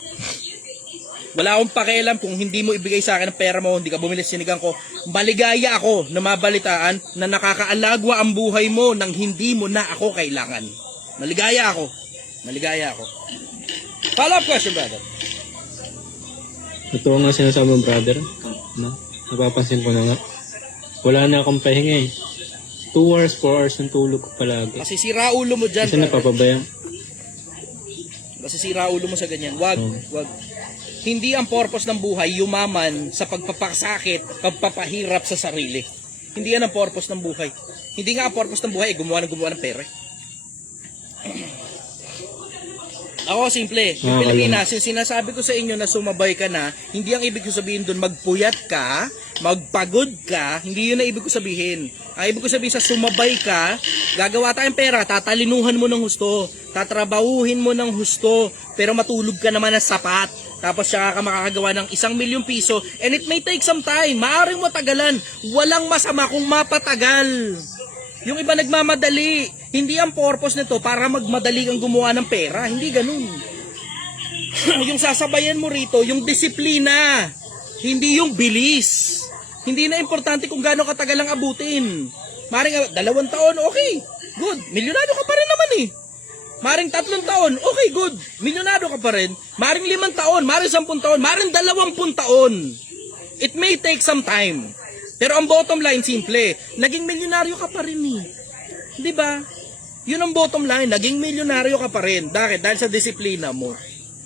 Wala akong pakialam kung hindi mo ibigay sa akin ang pera mo, hindi ka bumili sa sinigang ko. Maligaya ako na mabalitaan na nakakaalagwa ang buhay mo nang hindi mo na ako kailangan. Maligaya ako. Follow-up question, brother. Totoo nga sinasabi mo, brother. No? Napapansin ko na nga. Wala na akong pahinga eh. 2 hours, 4 hours ng tulog ko palagi. Kasi sira ulo mo dyan. Kasi napapabayang. Kasi sira ulo mo sa ganyan. Wag. Hindi ang purpose ng buhay yumaman sa pagpapasakit, pagpapahirap sa sarili. Hindi yan ang purpose ng buhay. Hindi nga ang purpose ng buhay gumawa ng pera. Ako, simple. Yung Pilipinas, yung sinasabi ko sa inyo na sumabay ka na, hindi ang ibig ko sabihin doon magpuyat ka, magpagod ka, hindi yun ang ibig ko sabihin. Ang ibig ko sabihin sa sumabay ka, gagawa tayong pera, tatalinuhan mo ng husto, tatrabahuhin mo ng husto, pero matulog ka naman na sapat. Tapos saka ka makakagawa ng 1,000,000 piso, and it may take some time, maaaring matagalan, walang masama kung mapatagal. Yung iba nagmamadali. Hindi ang purpose nito para magmadali kang gumawa ng pera. Hindi ganun. Yung sasabayan mo rito, yung disiplina. Hindi yung bilis. Hindi na importante kung gaano katagal ang abutin. Maring 2 taon, okay. Good. Milyonaryo ka pa rin naman eh. Maring 3 taon, okay, good. Milyonaryo ka pa rin. Maring 5 taon, maring 10 taon, maring 20 taon. It may take some time. Pero ang bottom line, simple, naging milyonaryo ka pa rin eh. Di ba? Yun ang bottom line, naging milyonaryo ka pa rin. Bakit? Dahil sa disiplina mo.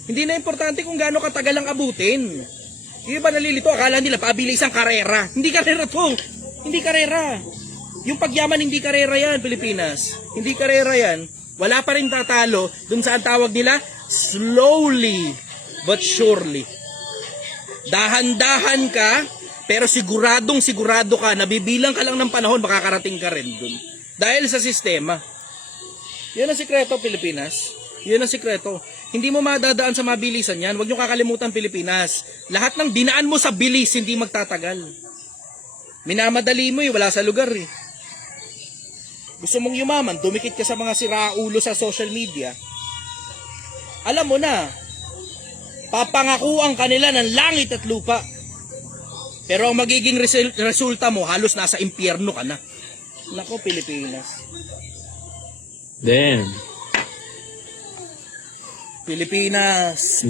Hindi na importante kung gaano katagal ang abutin. Yung iba nalilito, akala nila pabili isang karera. Hindi karera to. Hindi karera. Yung pagyaman, hindi karera yan, Pilipinas. Hindi karera yan. Wala pa rin tatalo dun sa ang tawag nila, slowly but surely. Dahan-dahan ka, pero sigurado ka, nabibilang ka lang ng panahon, makakarating ka rin dun. Dahil sa sistema. Yun ang sikreto, Pilipinas. Yun ang sikreto. Hindi mo madadaan sa mabilisan yan. Huwag nyo kakalimutan, Pilipinas. Lahat ng dinaan mo sa bilis, hindi magtatagal. Minamadali mo wala sa lugar eh. Gusto mong yumaman, dumikit ka sa mga siraulo sa social media. Alam mo na, papangakuan kanila ng langit at lupa. Pero ang magiging resulta mo, halos nasa impyerno ka na. Nako, Pilipinas. Damn. Pilipinas.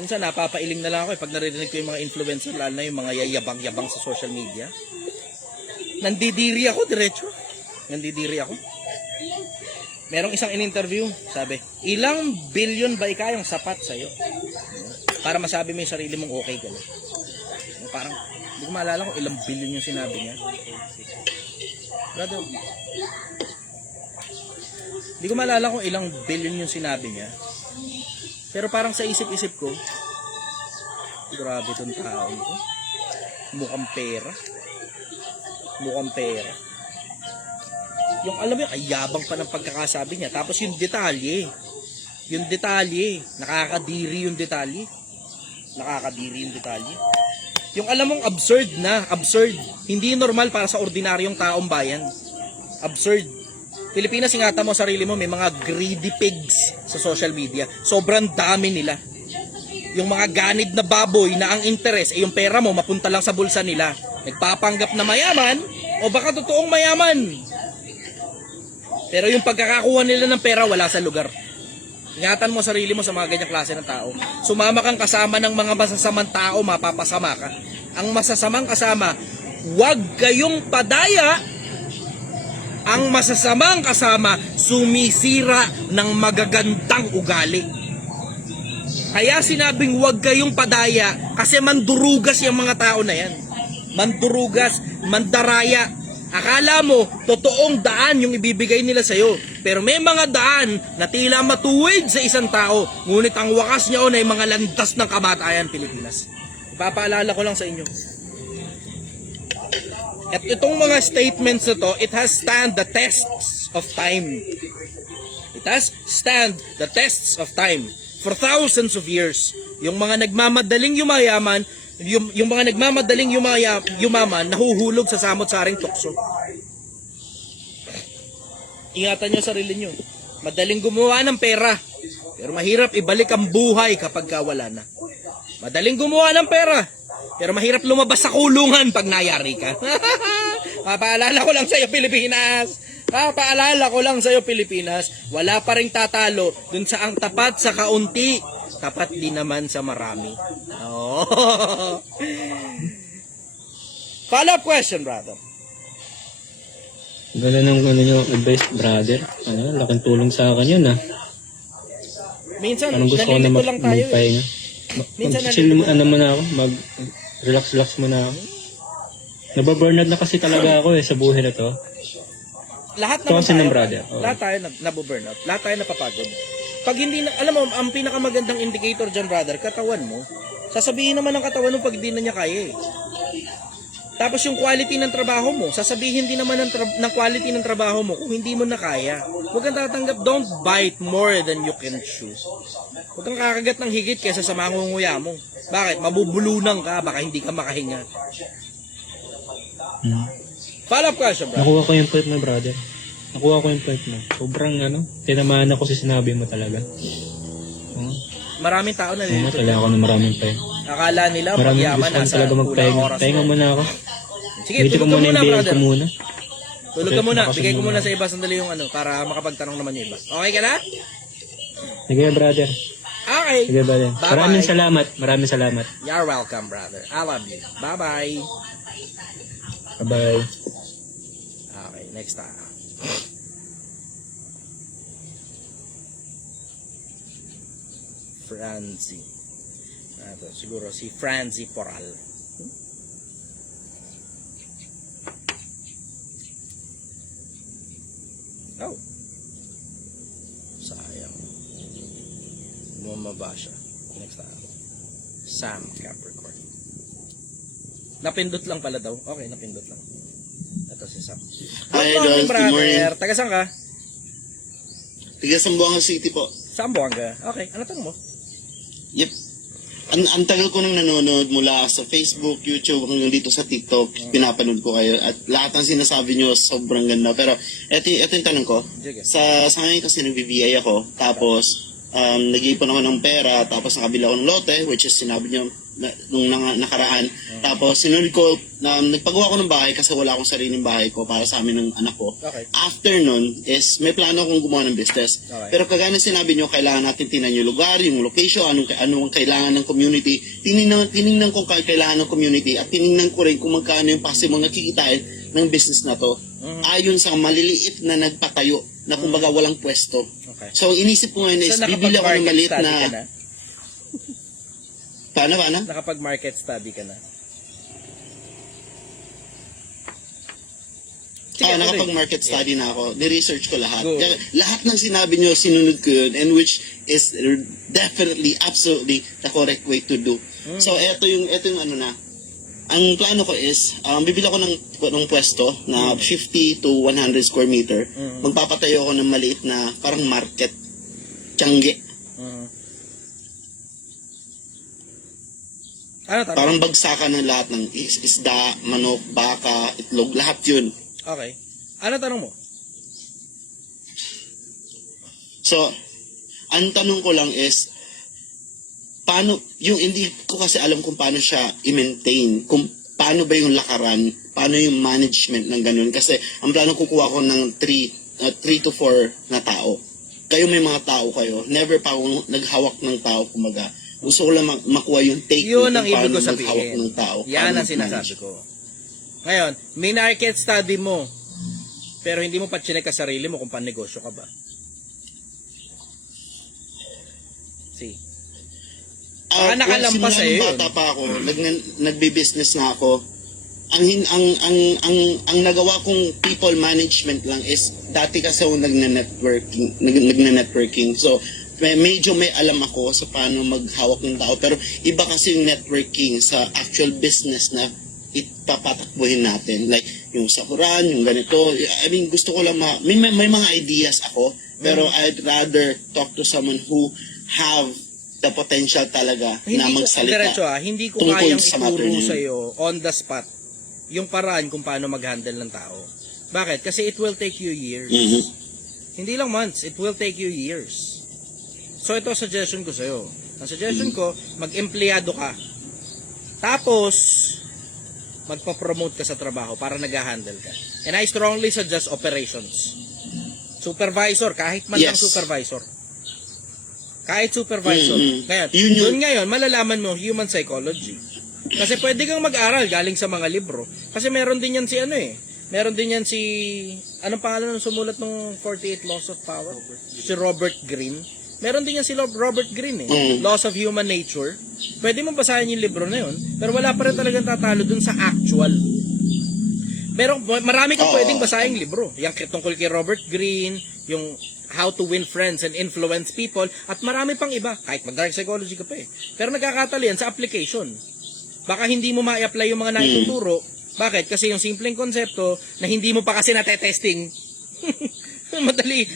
Minsan napapailing na lang ako pag narinig ko yung mga influencer, lalo na yung mga yayabang-yabang sa social media. Nandidiri ako, diretso. Nandidiri ako. Merong isang in-interview, sabi, ilang billion ba ikayang sapat sa'yo? Para masabi mo yung sarili mong okay ka na. Parang, hindi ko maalala kung ilang billion yung sinabi niya. Brother, hindi ko maalala kung ilang billion yung sinabi niya. Pero parang sa isip-isip ko, grabe itong tao ko. Mukhang pera. Mukhang pera. Yung alam mo yung ayabang pa ng pagkakasabi niya. Tapos yung detalye. Yung detalye, nakakadiri yung detalye. Yung alam mong absurd. Hindi normal para sa ordinaryong taong bayan. Absurd. Pilipinas, ingatan mo sarili mo, may mga greedy pigs sa social media. Sobrang dami nila. Yung mga ganid na baboy na ang interes, yung pera mo mapunta lang sa bulsa nila. Nagpapanggap na mayaman, o baka totoong mayaman. Pero yung pagkakakuha nila ng pera, wala sa lugar. Ingatan mo sarili mo sa mga ganyang klase ng tao. Sumama kang kasama ng mga masasamang tao, mapapasama ka. Ang masasamang kasama, huwag kayong padaya. Ang masasamang kasama, sumisira ng magagandang ugali. Kaya sinabing huwag kayong padaya kasi mandurugas yung mga tao na yan. Mandurugas, mandaraya. Akala mo, totoong daan yung ibibigay nila sa'yo. Pero may mga daan na tila matuwid sa isang tao. Ngunit ang wakas niya ay mga landas ng kamatayan, Pilipinas. Ipapaalala ko lang sa inyo. At itong mga statements na to, it has stand the tests of time. It has stand the tests of time. For thousands of years. Yung mga nagmamadaling yumayaman, yung mga nagmamadaling yumaman, nahuhulog sa samot-saring tukso. Ingatan nyo sarili nyo. Madaling gumawa ng pera, pero mahirap ibalik ang buhay kapag wala na. Madaling gumawa ng pera, pero mahirap lumabas sa kulungan pag nayari ka. Papaalala ko lang sa'yo, Pilipinas. Wala pa ring tatalo dun sa ang tapat sa kaunti. Tapat din naman sa marami. Oh. Follow-up question, brother. Gala ng yung advice, brother. Laking tulong sa akin yun, Minsan, Parang gusto ko na nalilito lang tayo. magpahinga. Minsan Mag-chill muna ako. Mag-relax muna ako. Nababurnout na kasi talaga ako sa buhay na to. Lahat naman Kasi tayo, ng brother. Oo. lahat tayo nabuburnout. Lahat tayo napapagod. Pag hindi na, alam mo, ang pinakamagandang indicator dyan, brother, katawan mo. Sasabihin naman ng katawan mo pag hindi na niya kaya eh. Tapos yung quality ng trabaho mo, sasabihin din naman ng quality ng trabaho mo kung hindi mo na kaya. Huwag kang tatanggap, don't bite more than you can chew. Huwag kang kakagat ng higit kaysa sa mangunguya mo. Bakit? Mabubulunan ka, baka hindi ka makahinga. Follow-up question, brother. Nakuha ko yung point mo, brother. Sobrang tinamaan ako sa sinabi mo talaga. Maraming tao na Tala ako ng maraming pain. akala nila Maraming pagyaman gusto ko nasa talaga kulang magpahinga. oras Pahinga mo. muna ako. Sige, Dito ko tulog ka muna muna, yung BL brother. ko muna. Tulog ka muna. Baka Bigay ko sumuna. muna sa iba sandali yung para makapagtanong naman yung iba. Okay ka na? Sige, brother. Okay. Sige, brother. Bye-bye. Maraming salamat. You're welcome, brother. I love you. Bye-bye. Bye-bye. Okay, next time. Franzi. Ito, siguro si Franzi Poral. Oh. Sayang. Bumaba siya. Next time. Sam Capricorn. Napindot lang pala daw. Okay, napindot lang. Ito si Sam. Hi, Good morning, Idol. Good morning. brother. Taga saan ka? Tiga Sambuanga City po. Sambuanga. Okay, ano tanong mo? Yep. Ang tagal ko nang nanonood mula sa Facebook, YouTube, hanggang dito sa TikTok. Pinapanood ko kayo. At lahat ng sinasabi nyo, sobrang ganda. Pero, eto yung tanong ko. Sige. Sa ngayon kasi nag-VBI ako. Tapos, nag-iipon ako ng pera. Tapos, nakabila ako ng lote, which is sinabi nyo nung nakaraan. Tapos, sinunod ko, nagpagawa ko ng bahay kasi wala akong sariling bahay ko para sa amin ng anak ko. Okay. After nun, is may plano akong gumawa ng business. Okay. Pero kagaya ng sinabi nyo, kailangan natin tingnan yung lugar, yung location, anong kailangan ng community. Tiningnan ko kailangan ng community at tiningnan ko rin kung magkano yung possible na kikitain ng business na to. Ayon sa maliliit na nagpatayo na kumbaga walang pwesto. Okay. So inisip ko ngayon is So, bibili ako ng maliit study ka na... Paano? Nakapag-market study ka na? Sige, tuloy. Nakapag-market study na ako. Ni-research ko lahat. Good. Kaya lahat ng sinabi nyo, sinunod ko yun, and which is definitely, absolutely the correct way to do. So, ito yung ano na. Ang plano ko is, bibili ako ng pwesto na 50 to 100 square meter. Magpapatayo ako ng maliit na parang market. Tiangge. Ano tanong? Parang bagsakan ng lahat ng isda, manok, baka, itlog, lahat yun. Okay. Ano tanong mo? So, ang tanong ko lang is, paano, yung hindi ko kasi alam kung paano siya i-maintain, kung paano ba yung lakaran, paano yung management ng ganun. Kasi ang plano kukuha ko ng 3 to 4 na tao. Kayo may mga tao kayo, never pa akong naghawak ng tao, kumaga. Gusto ko lang makuha yung take Yun kung ang ibig paano ko maghawak sabihin. ng tao. Yan paano ang sinasabi mag-manage. ko. Ngayon, may market study mo, pero hindi mo pa chinek ka sarili mo kung pan-negosyo ka ba. See? Baka nakalampas simula sa'yo nung yun. bata pa ako, nagbi-business na ako. Ang nagawa kong people management lang is dati kasi ako nagne-networking. So medyo may alam ako sa paano maghawak ng tao, pero iba kasi yung networking sa actual business na ipapatakbuhin natin, like yung sakuran, yung ganito. I mean, gusto ko lang may mga ideas ako, pero I'd rather talk to someone who have the potential talaga na magsalita. Diretso hindi ko tungkol kayang sa matter na ituro yun. sa'yo on the spot yung paraan kung paano mag-handle ng tao. Bakit? Kasi it will take you years. Mhm. Hindi lang months, it will take you years. So ito suggestion ko sa'yo. Ang suggestion ko, mag-empleyado ka. Tapos, magpa-promote ka sa trabaho para nag-handle ka. And I strongly suggest operations. Supervisor, kahit man lang Yes. supervisor. Kahit supervisor. Ngayon, Yun yun. doon ngayon, malalaman mo human psychology. Kasi pwede kang mag-aral galing sa mga libro. Kasi meron din yan si meron din yan si, anong pangalan ng sumulat ng 48 Laws of Power? Si Robert Greene. Meron din yan si Robert Greene Laws of Human Nature. Pwede mo basahin yung libro na yun, pero wala pa rin talagang tatalo dun sa actual. Pero marami kang pwedeng basahin libro. Yung tungkol kay Robert Greene, yung How to Win Friends and Influence People, at marami pang iba. Kahit mag-dark psychology ka pa Pero nagkakatali yan sa application. Baka hindi mo ma-apply yung mga naituturo. Bakit? Kasi yung simpleng konsepto na hindi mo pa kasi natetesting.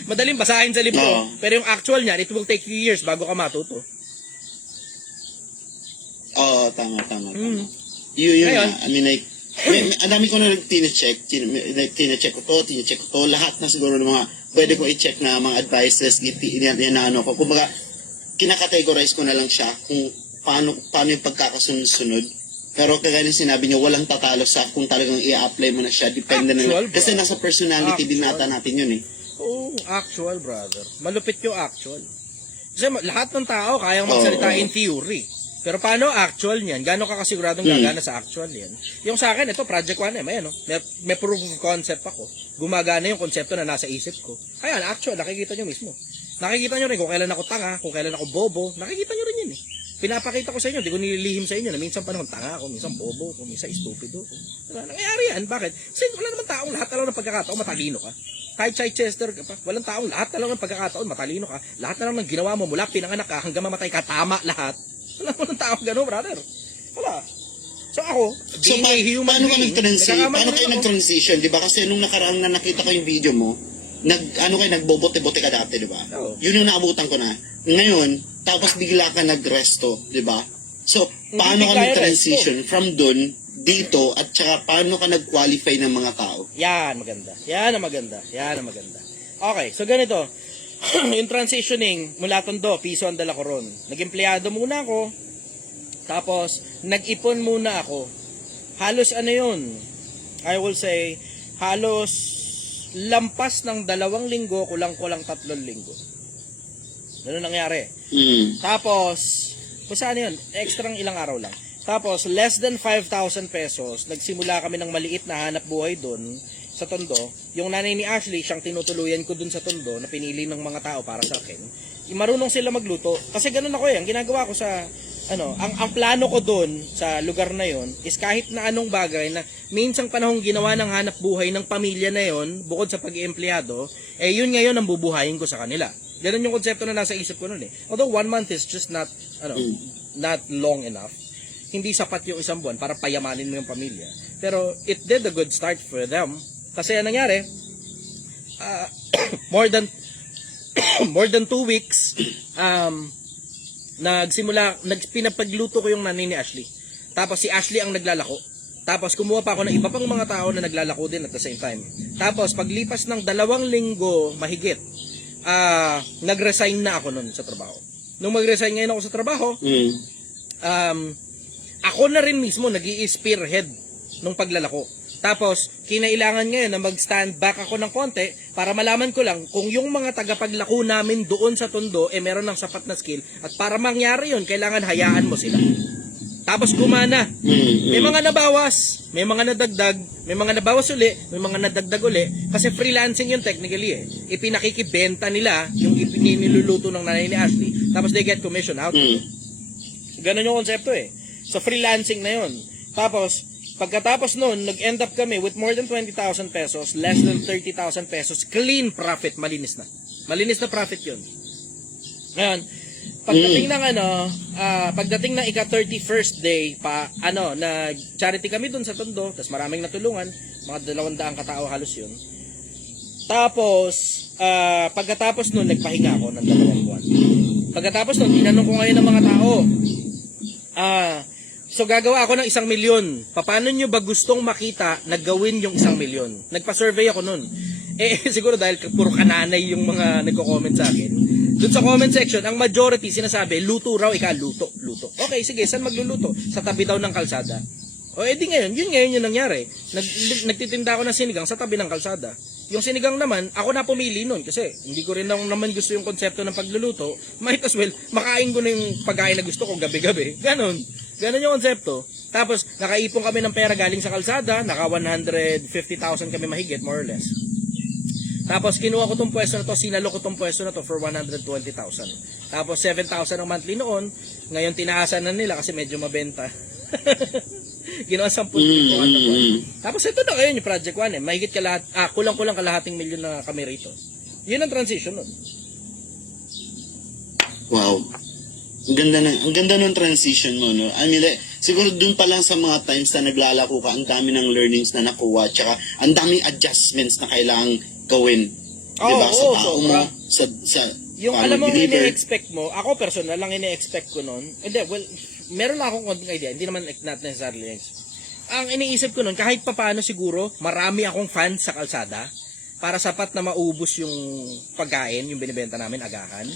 Madaling basahin sa libro. Pero yung actual niyan, it will take you years bago ka matuto. Oo, tama. Yun Ngayon, na. I mean, like, ang dami ko na tine-check. Tine-check ko to. Lahat na siguro ng mga pwede ko i-check na mga advices, yan na ano ko. Kumbaga, kinakategorize ko na lang siya kung paano yung pagkakasunod-sunod. Pero kagaya ng sinabi niyo, walang tatalo sa kung talagang i-apply mo na siya. Depende na Actual, lang. Kasi nasa personality din nata natin yun Oo, actual, brother. Malupit yung actual. Kasi lahat ng tao kayang magsalita in theory. Pero paano actual niyan? Gano'n ka kasiguradong gagana sa actual yan? Yung sa akin, ito, Project 1M, may proof of concept ako. Gumagana yung konsepto na nasa isip ko. Ayan, actual, nakikita nyo mismo. Nakikita nyo rin kung kailan ako tanga, kung kailan ako bobo. Nakikita nyo rin yun Pinapakita ko sa inyo, di ko nililihim sa inyo na minsan panahon tanga ako, minsan bobo ako, minsan stupido ako. Diba? Nangyayari yan, bakit? Kasi wala naman taong lahat na lang ng pagkakataon, matalino ka. Kahit Chichester ka pa, walang taong lahat na lang ng pagkakataon, matalino ka. Lahat na lang ng ginawa mo mula pinanganak ka hanggang mamatay ka, tama lahat. Wala naman ng taong gano'n, brother. Wala. So ako, being a human paano ka being, paano kayo nag-transition? Di ba? Kasi nung nakaraang na nakita ko yung video mo, nagbobote-bote ka dati, di ba? Oo. Yun yung naabutan ko na. Ngayon, tapos bigla ka nagresto, di ba? So, paano ka bigla nag-transition from dun, dito, at saka paano ka nag-qualify ng mga tao? Yan, maganda. Yan ang maganda. Okay, so ganito. Yung transitioning mula Tondo, Piso ang dala ko ron. Nag-empleyado muna ako. Tapos, nag-ipon muna ako. Halos ano yun? I will say, halos lampas ng 2 linggo, kulang-kulang 3 linggo. Ganun nangyari. Tapos, kung saan yun? Extrang ilang araw lang. Tapos, less than 5,000 pesos, nagsimula kami ng maliit na hanap buhay doon sa Tondo. Yung nanay ni Ashley, siyang tinutuluyan ko doon sa Tondo, na pinili ng mga tao para sa akin. Marunong sila magluto. Kasi ganun ako ang ginagawa ko sa, ang plano ko doon sa lugar na yon is kahit na anong bagay na minsang panahong ginawa ng hanap buhay ng pamilya na yon, bukod sa pag-iempleyado, yun ngayon ang bubuhayin ko sa kanila. Ganun yung konsepto na nasa isip ko noon Although 1 month is just not long enough. Hindi sapat yung 1 buwan para payamanin mo yung pamilya. Pero it did a good start for them. Kasi ang nangyari, more than 2 weeks, pinapagluto ko yung nanay ni Ashley. Tapos si Ashley ang naglalako. Tapos kumuha pa ako ng iba pang mga tao na naglalako din at the same time. Tapos paglipas ng 2 linggo mahigit, nag-resign na ako nun sa trabaho. Nung mag-resign ngayon ako sa trabaho, ako na rin mismo nag-i-spearhead nung paglalako. Tapos, kinailangan ngayon na mag-stand back ako ng konti para malaman ko lang kung yung mga tagapaglako namin doon sa Tondo meron ng sapat na skill at para mangyari yun, kailangan hayaan mo sila. Tapos gumana. May mga nabawas, may mga nadagdag, may mga nabawas uli, may mga nadagdag uli. Kasi freelancing yun technically eh. Ipinakikibenta nila yung niluluto ng nanay ni Ashley. Tapos they get commission out. Ganon yung konsepto eh. So freelancing na yun. Tapos, pagkatapos nun, nag-end up kami with more than 20,000 pesos, less than 30,000 pesos, clean profit, malinis na. Malinis na profit yun. Ngayon, pagdating ng pagdating ng ika-31st day pa, nag-charity kami dun sa Tondo, tapos maraming natulungan, mga 200 katao halos yun. Tapos, pagkatapos nun, nagpahinga ako ng 2 buwan. Pagkatapos nun, tinanong ko ngayon ng mga tao, so gagawa ako ng 1 milyon. Paano nyo ba gustong makita na gawin yung 1 milyon? Nagpa-survey ako nun. Siguro dahil puro kananay yung mga nagko-comment sa akin. Doon sa comment section, ang majority sinasabi, luto raw, luto. Okay, sige, saan magluluto? Sa tabi daw ng kalsada. O edi ngayon, yun yung nangyari. Nagtitinda ako ng sinigang sa tabi ng kalsada. Yung sinigang naman, ako na pumili nun kasi hindi ko rin naman gusto yung konsepto ng pagluluto. Might as well, makain ko na yung pagkain na gusto ko gabi-gabi. Ganon yung konsepto. Tapos, nakaipon kami ng pera galing sa kalsada, naka 150,000 kami mahigit, more or less. Tapos, kinuha ko tong pwesto na to, sinalo ko tong pwesto na to for 120,000. Tapos, 7,000 ang monthly noon. Ngayon, tinaasan na nila kasi medyo mabenta. Ginawa 10,000 ano po. Tapos, ito na ngayon yung Project 1 eh. Mahigit kulang-kulang kalahating milyon na kami rito. Yun ang transition nun. Wow. Ang ganda ng transition mo, no? I mean, siguro dun pa lang sa mga times na naglalako ka, ang dami ng learnings na nakuha, tsaka ang daming adjustments na kailangang gawin. Diba? Sa tao mo, sa yung alam mo ine-expect mo, ako personal lang ine-expect ko nun. Hindi, well, meron lang akong konting idea, hindi naman not necessarily. Ang iniisip ko nun, kahit papaano siguro, marami akong fans sa kalsada para sapat na maubos yung pagkain, yung binibenta namin agahan.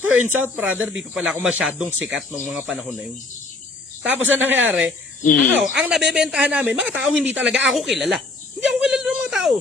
Turns out, brother, di pa pala ako masyadong sikat nung mga panahon na yun. Tapos ang nangyari, ang nabebentahan namin, mga tao hindi talaga ako kilala. Hindi ako kilala ng mga tao.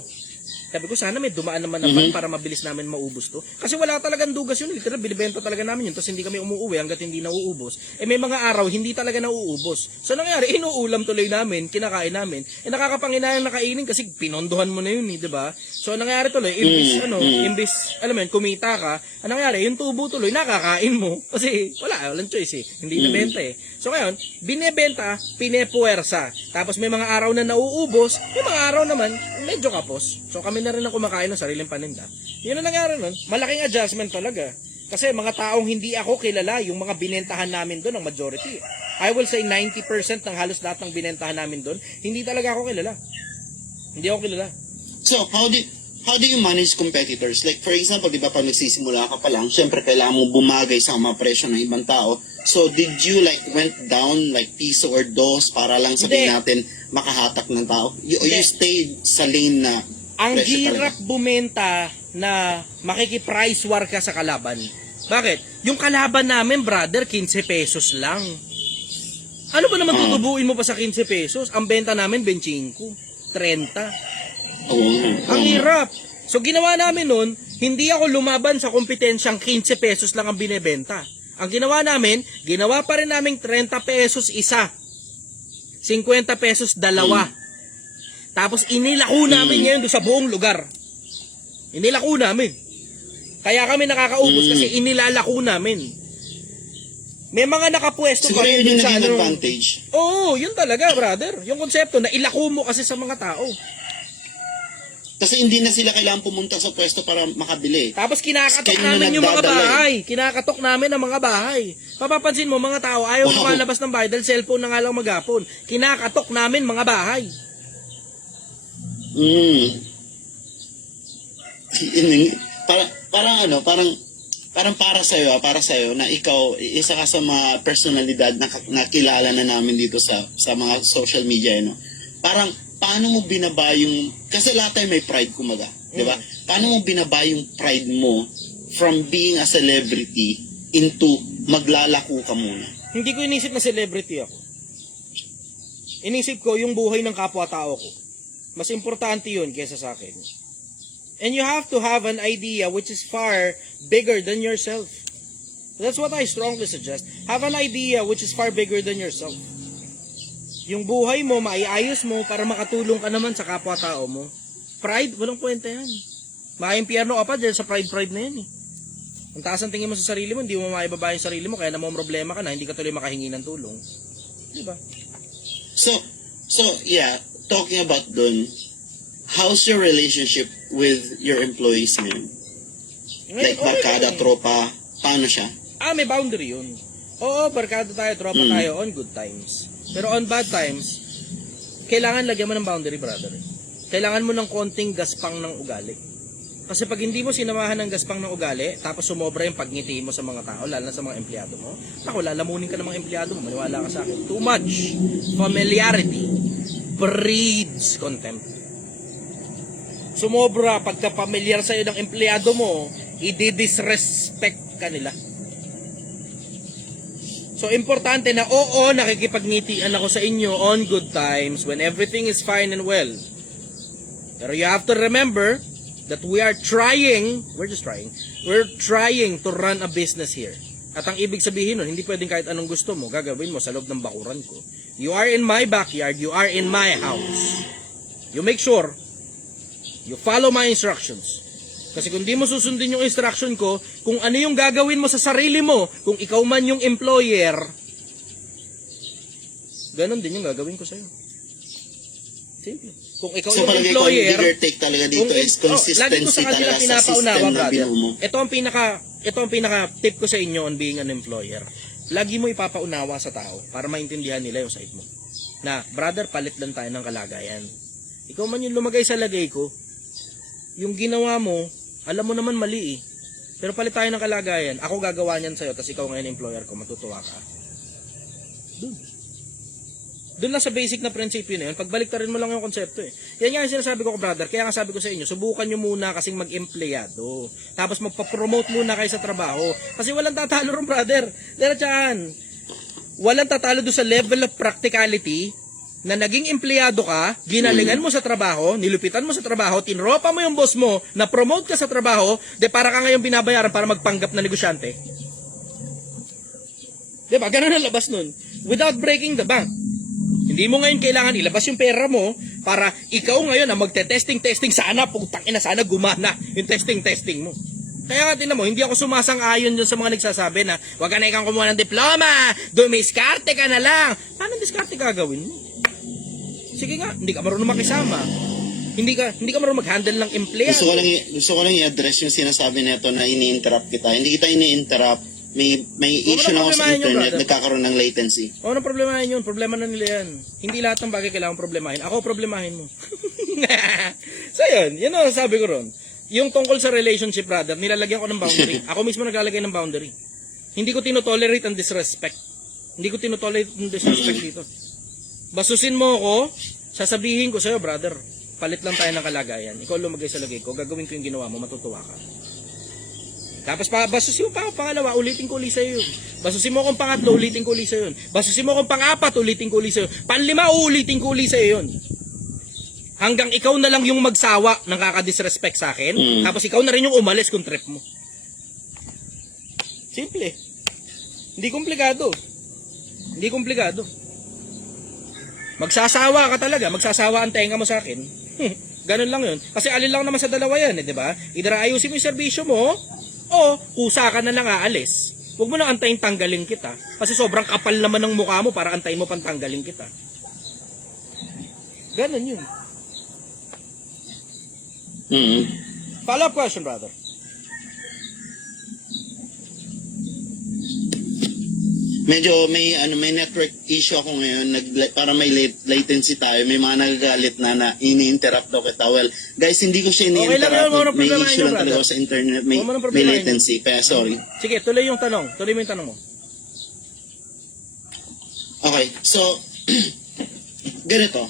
Sabi ko, sana may dumaan naman naman para mabilis namin maubos to. Kasi wala talagang dugas yun. Literal, binibenta talaga namin yun. Tapos hindi kami umuuwi hanggat hindi nauubos. May mga araw, hindi talaga nauubos. So nangyari, inuulam tuloy namin, kinakain namin. Nakakapanginayang nakainin kasi pinondohan mo na yun, diba? So nangyari tuloy, imbis, alam mo yun, kumita ka, ang nangyari, yung tubo tuloy, nakakain mo. Kasi walang choice eh. Hindi nabenta eh. So ngayon, binibenta, pinepuwersa. Tapos may mga araw na nauubos, may mga araw naman, medyo kapos. So kami na rin ang kumakain ng sariling paninda. Yun ang nangyari nun. Malaking adjustment talaga. Kasi mga taong hindi ako kilala, yung mga binentahan namin doon, ang majority. I will say 90% ng halos lahat ng binentahan namin doon, hindi talaga ako kilala. Hindi ako kilala. So, how do you manage competitors? Like, for example, di ba, pag nagsisimula ka pa lang, syempre, kailangan mo bumagay sa mga presyo ng ibang tao. So, did you, went down, piso or dos, para lang sabihin natin, makahatak ng tao? You stayed sa lane na ang hirap bumenta na makiki-price war ka sa kalaban. Bakit? Yung kalaban namin, brother, 15 pesos lang. Ano ba naman tutubuin mo pa sa 15 pesos? Ang benta namin, 25, 30. Ang hirap. So, ginawa namin nun, hindi ako lumaban sa kompetensyang 15 pesos lang ang binebenta. Ang ginawa namin, ginawa pa rin namin 30 pesos isa. 50 pesos dalawa. Tapos inilako namin ngayon doon sa buong lugar. Inilako namin. Kaya kami nakakaubos kasi inilalako namin. May mga nakapwesto siguro pa rin yun sa yung advantage. Oo, yun talaga, brother. Yung konsepto na ilako mo kasi sa mga tao. Kasi hindi na sila kailangan pumunta sa pwesto para makabili. Tapos kinakatok namin yung mga bahay. Kinakatok namin ang mga bahay. Papapansin mo, mga tao ayaw lumalabas ng bahay dahil cellphone na nga lang maghapon. Kinakatok namin mga bahay. Parang parang para sa'yo na ikaw isa ka sa mga personalidad na kilala na namin dito sa mga social media, no? Parang paano mo binaba yung, kasi lahat tayo may pride kumaga, di ba? Paano mo binaba yung pride mo from being a celebrity into maglalako ka muna? Hindi ko inisip na celebrity ako. Inisip ko yung buhay ng kapwa-tao ko. Mas importante yun kaysa sa akin. And you have to have an idea which is far bigger than yourself. That's what I strongly suggest. Have an idea which is far bigger than yourself. Yung buhay mo, maiayos mo para makatulong ka naman sa kapwa-tao mo. Pride, walang kwenta yan. Maimpyerno ka pa dyan sa pride na yan eh. Ang taas ang tingin mo sa sarili mo, hindi mo maibaba yung sarili mo, kaya namang problema ka na, hindi ka tuloy makahingi ng tulong. Diba? So yeah, talking about dun, how's your relationship with your employees ngayon? Like, barkada, tropa, paano siya? May boundary yun. Oo, barkada tayo, tropa tayo on good times. Pero on bad times, kailangan lagyan mo ng boundary, brother. Kailangan mo ng konting gaspang ng ugali. Kasi pag hindi mo sinamahan ng gaspang ng ugali, tapos sumobra yung pagngiti mo sa mga tao, lalo na sa mga empleyado mo, ako, lalamunin ka ng mga empleyado mo, maniwala ka sa akin. Too much familiarity breeds contempt. Sumobra, pagka familiar sa'yo ng empleyado mo, i-disrespect ka nila. So, importante na oo, nakikipagnitian ako sa inyo on good times when everything is fine and well. Pero you have to remember that we're trying to run a business here. At ang ibig sabihin nun, hindi pwedeng kahit anong gusto mo, gagawin mo sa loob ng bakuran ko. You are in my backyard, you are in my house. You make sure you follow my instructions. Kasi kung di mo susundin yung instruction ko, kung ano yung gagawin mo sa sarili mo, kung ikaw man yung employer, ganon din yung gagawin ko sa'yo. Simple. Kung ikaw So, yung palagay ko, employer, yung bigger take talaga dito is consistency talaga sa system na binuo mo. Ito ang pinaka tip ko sa inyo on being an employer. Lagi mo ipapaunawa sa tao para maintindihan nila yung side mo. Na, brother, palit lang tayo ng kalagayan. Ikaw man yung lumagay sa lagay ko, yung ginawa mo, alam mo naman mali eh. Pero palit tayo ng kalagayan. Ako gagawa niyan sa'yo, tapos ikaw ngayon employer ko, matutuwa ka. Doon lang sa basic na prinsipyo na yun, pagbalik rin mo lang yung konsepto eh. Yan nga yung sinasabi ko, brother, kaya nga sabi ko sa inyo, subukan nyo muna kasing mag-empleyado. Tapos magpa-promote muna kayo sa trabaho. Kasi walang tatalo ron, brother. Diretsahan. Walang tatalo doon sa level of practicality na naging empleyado ka, ginalingan mo sa trabaho, nilupitan mo sa trabaho, tinropa mo yung boss mo, na-promote ka sa trabaho, de para ka ngayon binabayaran para magpanggap na negosyante. Diba? Ganun ang labas nun. Without breaking the bank. Hindi mo ngayon kailangan ilabas yung pera mo para ikaw ngayon ang magte-testing sana, putang ina, sana gumana yung testing mo. Kaya nga tinan mo, hindi ako sumasang-ayon dun sa mga nagsasabi na wag ka na ikang kumuha ng diploma, dumiskarte ka na lang. Paano diskarte gagawin mo? Sige nga, hindi ka marunong makisama. Hindi ka marunong mag-handle ng empleyado. Gusto ko lang i-address yung sinasabi nito na ini-interrupt kita. Hindi kita ini-interrupt. May issue na ako sa internet, nagkakaroon ng latency. Oo, anong problemahin yun? Problema na nila yan. Hindi lahat ng bagay kailangan problemahin. Ako problemahin mo. So yun ang sabi ko ron. Yung tungkol sa relationship, brother, nilalagyan ko ng boundary. Ako mismo naglalagay ng boundary. Hindi ko tinotolerate ang disrespect. Hindi ko tinotolerate ang disrespect dito. Basusin mo ako, sasabihin ko sa'yo, brother, palit lang tayo ng kalagayan. Ikaw lumagay sa lagay ko, gagawin ko yung ginawa mo, matutuwa ka. Tapos basusin mo pa ako pangalawa, ulitin ko ulit sa'yo yun. Basusin mo akong pangatlo, ulitin ko ulit sa'yo yun. Basusin mo akong pang-apat, ulitin ko ulit sa'yo. Panlima, ulitin ko ulit sa'yo yun. Hanggang ikaw na lang yung magsawa ng kakadisrespect sa akin, tapos ikaw na rin yung umalis kung trip mo. Simple. Hindi komplikado. Magsasawa ka talaga, magsasawa ang tenga mo sa akin. Ganun lang yun. Kasi alin lang naman sa dalawa yan, di ba? Either ayusin mo yung serbisyo mo, o kusa ka na lang aalis. Huwag mo na antayin tanggalin kita. Kasi sobrang kapal naman ng mukha mo para antayin mo pang tanggalin kita. Ganun yun. Follow-up question, brother. Medyo may network issue ako ngayon, para may latency tayo, may mga nagagalit na ini-interrupt daw kita. Well, guys, hindi ko siya Okay lang yun, ini-interrupt. walang May problema issue yun, lang talaga brother. sa internet, may Walang problema yun. latency. Kaya sorry. Sige, tuloy yung tanong. Tuloy mo yung tanong mo. Okay, so ganito.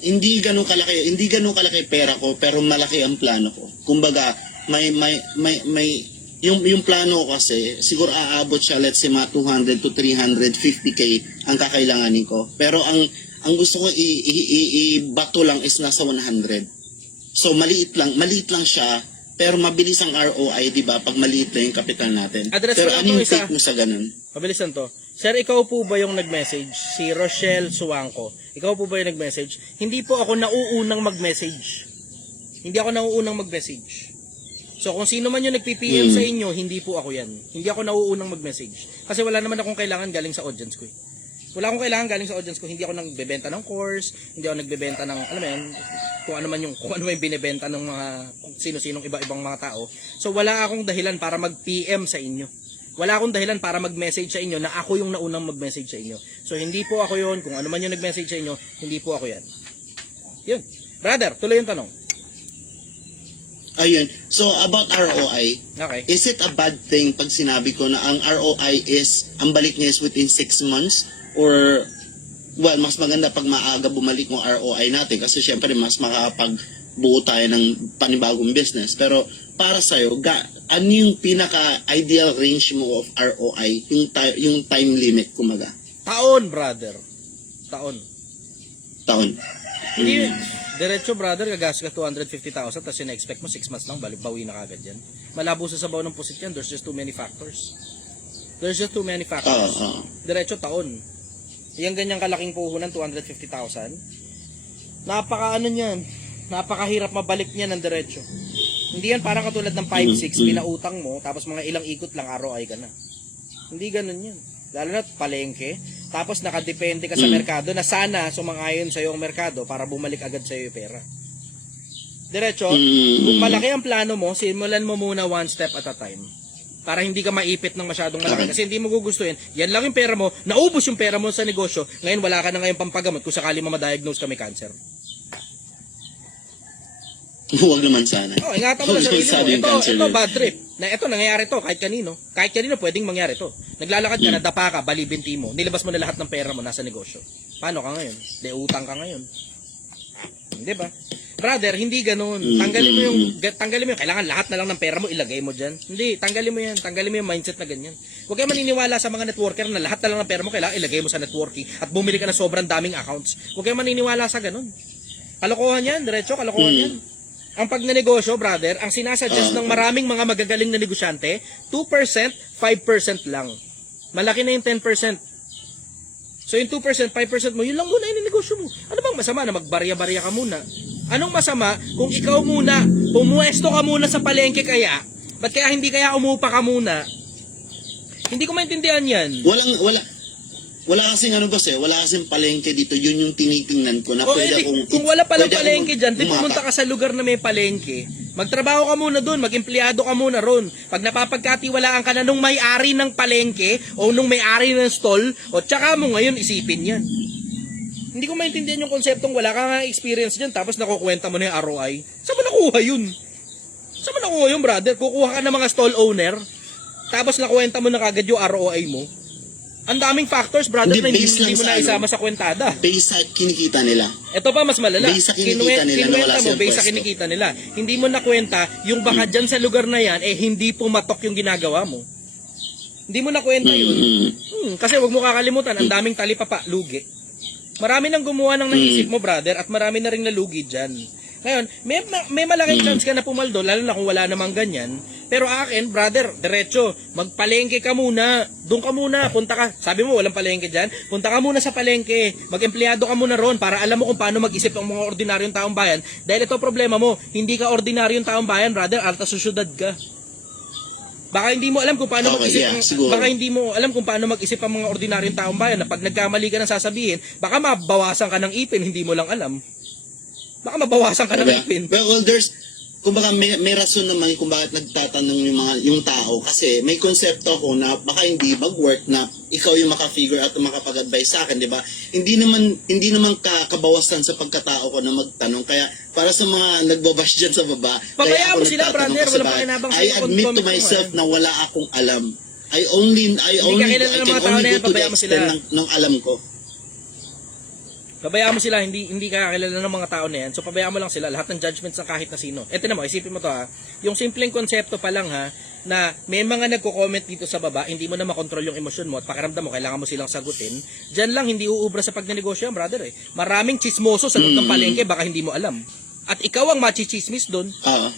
Hindi ganun kalaki pera ko, pero malaki ang plano ko. Kumbaga, yung plano ko kasi, siguro aabot siya, let's say, mga 200 to 350k ang kakailanganin ko. Pero ang gusto ko ibato lang is nasa 100. So, maliit lang siya, pero mabilis ang ROI, di ba, pag maliit lang yung capital natin. Address Pero ko lang ano to, yung isa. take mo sa ganun? Mabilisan to. Sir, ikaw po ba yung nag-message? Si Rochelle Suwangko. Ikaw po ba yung nag-message? Hindi po ako nauunang mag-message. Hindi ako nauunang mag-message. So kung sino man yung nagpi-PM sa inyo, hindi po ako yan. Hindi ako nauunang mag-message. Kasi wala naman akong kailangan galing sa audience ko. Wala akong kailangan galing sa audience ko. Hindi ako nagbebenta ng course, hindi ako nagbebenta ng, alam mo yan, kung ano man yung binebenta ng mga sino-sinong iba-ibang mga tao. So wala akong dahilan para mag-PM sa inyo. Wala akong dahilan para mag-message sa inyo na ako yung naunang mag-message sa inyo. So hindi po ako yun. Kung ano man yung nag-message sa inyo, hindi po ako yan. Yun. Brother, tuloy yung tanong. Ayun. So, about ROI, Okay. is it a bad thing pag sinabi ko na ang ROI is, ang balik niya is within 6 months? Or, well, mas maganda pag maaga bumalik yung ROI natin kasi syempre mas makakapagbuo tayo ng panibagong business. Pero, para sa'yo, ano yung pinaka-ideal range mo of ROI? Yung time limit, kumaga? Taon, brother. Taon. Taon. Hindi, diretso brother, gagas ka 250,000 tapos ina-expect mo 6 months lang, bawi na kagad yan. Malabo sa sabaw ng pusit yan, there's just too many factors. Diretso taon. Yung ganyang kalaking puhunan, 250,000. Napaka-ano niyan, napakahirap mabalik niyan ng diretso. Hindi yan parang katulad ng 5-6, pinautang mo, tapos mga ilang ikot lang, ROI ka na. Hindi ganun yan. Lalo na palengke, tapos nakadepende ka sa merkado na sana sumang-ayon sa ang merkado para bumalik agad sa iyo yung pera. Diretso, kung malaki ang plano mo, simulan mo muna one step at a time. Para hindi ka maipit ng masyadong malaki. Kasi hindi mo gugustuhin, yan lang yung pera mo, naubos yung pera mo sa negosyo, ngayon wala ka na ngayon pampagamot kung sakali ma-diagnose ka may cancer. Huwag naman sana. Oh, ingatan mo na sarili mo. Ito bad trip. Na ito nangyayari to kahit kanino. Kahit kanino pwedeng mangyari to. Naglalakad ka, nadapa ka, balibinti mo. Nilabas mo na lahat ng pera mo nasa negosyo. Paano ka ngayon? De utang ka ngayon. Hindi ba? Brother, hindi ganoon. Tanggalin mo yung kailangan lahat na lang ng pera mo ilagay mo diyan. Hindi, tanggalin mo 'yan. Tanggalin mo yung mindset na ganyan. Huwag kayo maniniwala sa mga networker na lahat na lang ng pera mo kailangan ilagay mo sa networking at bumili ka ng sobrang daming accounts. Huwag kayo maniniwala sa ganun. Kalokohan 'yan, diretso kalokohan 'yan. Ang pagnenegosyo, brother, ang sinasuggest ng maraming mga magagaling na negosyante, 2%, 5% lang. Malaki na yung 10%. So yung 2%, 5% mo, yun lang muna yung negosyo mo. Ano bang masama na magbarya-barya ka muna? Anong masama kung ikaw muna, pumuesto ka muna sa palengke kaya? Ba't kaya hindi kaya umupa ka muna? Hindi ko maintindihan yan. Wala kasing wala kasing palengke dito, yun yung tinitingnan ko na pwede akong... Kung wala palang palengke dyan, di umapa. pumunta ka sa lugar na may palengke, magtrabaho ka muna doon, mag-empleyado ka muna ron. Pag napapagkatiwalaan ka na nung may-ari ng palengke o nung may-ari ng stall, o tsaka mo ngayon isipin yan. Hindi ko maintindihan yung konseptong wala ka nga experience dyan, tapos nakukwenta mo na yung ROI. Saan mo nakuha yun? Saan mo nakuha yun, brother? Kukuha ka ng mga stall owner, tapos nakuwenta mo na kagad yung ROI mo. Ang daming factors, brother, na hindi mo na isama sa kwentada. Base sa kinikita nila. Ito pa mas malala. Base sa kinikita nila na wala silang base sa pwesto. kinikita nila. Hindi mo nakwenta yung baka dyan sa lugar na yan, hindi pumatok yung ginagawa mo. Hindi mo nakwenta yun. Kasi wag mo kakalimutan, ang daming talipapa, lugi. Marami nang gumawa ng naisip mo, brother, at marami na rin nalugi dyan. Ngayon, may malaking chance ka na pumaldo, lalo na kung wala namang ganyan. Pero akin, brother, diretso, magpalengke ka muna. Doon ka muna, punta ka. Sabi mo, walang palengke dyan. Punta ka muna sa palengke. Mag-empleyado ka muna ron para alam mo kung paano mag-isip ang mga ordinaryong taong bayan. Dahil ito problema mo, hindi ka ordinaryong taong bayan, brother, alta susyudad ka. Baka hindi mo alam kung paano baka hindi mo alam kung paano mag-isip ang mga ordinaryong taong bayan na pag nagkamali ka ng sasabihin, baka mabawasan ka ng ipin, hindi mo lang alam. Baka mabawasan ka ng ipin. Well, kumbaga may rason naman kung bakit nagtatanong yung tao kasi may konsepto ako na baka hindi mag-work na ikaw yung maka-figure out o makapag-advise sa akin, di ba? Hindi naman kabawasan sa pagkatao ko na magtanong. Kaya para sa mga nagbabash dyan sa baba, Pabayaan mo sila, nagtatanong brother. kasi Wala bakit? pakinabang I sa'yo kung admit to comment mo, myself na wala akong alam. I can only go to the extent ng alam ko. Pabayaan mo sila, hindi ka kakilala ng mga tao na yan. So pabayaan mo lang sila, lahat ng judgments ng kahit na sino. Eto na mo, isipin mo to ha. Yung simpleng konsepto pa lang ha, na may mga nagko-comment dito sa baba, hindi mo na makontrol yung emosyon mo at pakiramdam mo, kailangan mo silang sagutin. Diyan lang, hindi uubra sa pagnenegosyo yan, brother eh. Maraming chismoso sa loob ng palengke, baka hindi mo alam. At ikaw ang machichismis doon.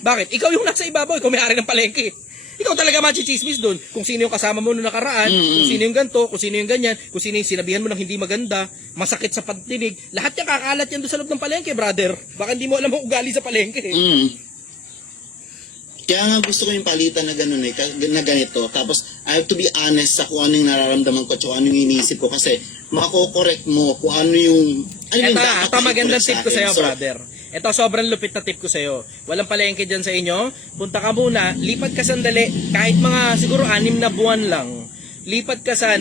Bakit? Ikaw yung nasa ibabaw, ikaw may-ari ng palengke. Ikaw talaga machichismis doon. Kung sino yung kasama mo noong nakaraan, kung sino yung ganto, kung sino yung ganyan, kung sino yung sinabihan mo ng hindi maganda, masakit sa pantinig, lahat yung kakalat yan doon sa loob ng palengke, brother. Baka hindi mo alam ang ugali sa palengke. Kaya nga gusto ko yung palitan na gano'n na ganito. Tapos, I have to be honest sa kung ano yung nararamdaman ko at kung ano yung iniisip ko kasi mako-correct mo kung ano yung Ito magandang tip ko sa'yo, So, brother. Ito sobrang lupit na tip ko sa'yo. Walang palengke dyan sa inyo. Punta ka muna, lipat ka sandali, kahit mga siguro 6 na buwan lang. Lipat ka sa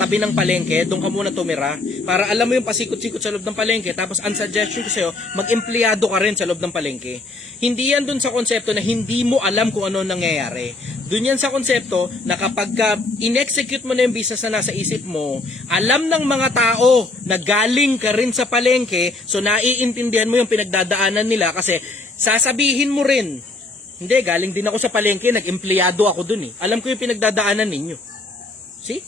tabi ng palengke, doon ka muna tumira para alam mo yung pasikot-sikot sa loob ng palengke. Tapos ang suggestion ko sa'yo, mag-empleyado ka rin sa loob ng palengke. Hindi yan doon sa konsepto na hindi mo alam kung ano nangyayari. Doon yan sa konsepto na kapag in-execute mo na yung business na nasa isip mo, alam ng mga tao na galing ka rin sa palengke, so naiintindihan mo yung pinagdadaanan nila kasi sasabihin mo rin, hindi, galing din ako sa palengke, nag-empleyado ako doon eh. Alam ko yung pinagdadaanan ninyo. See?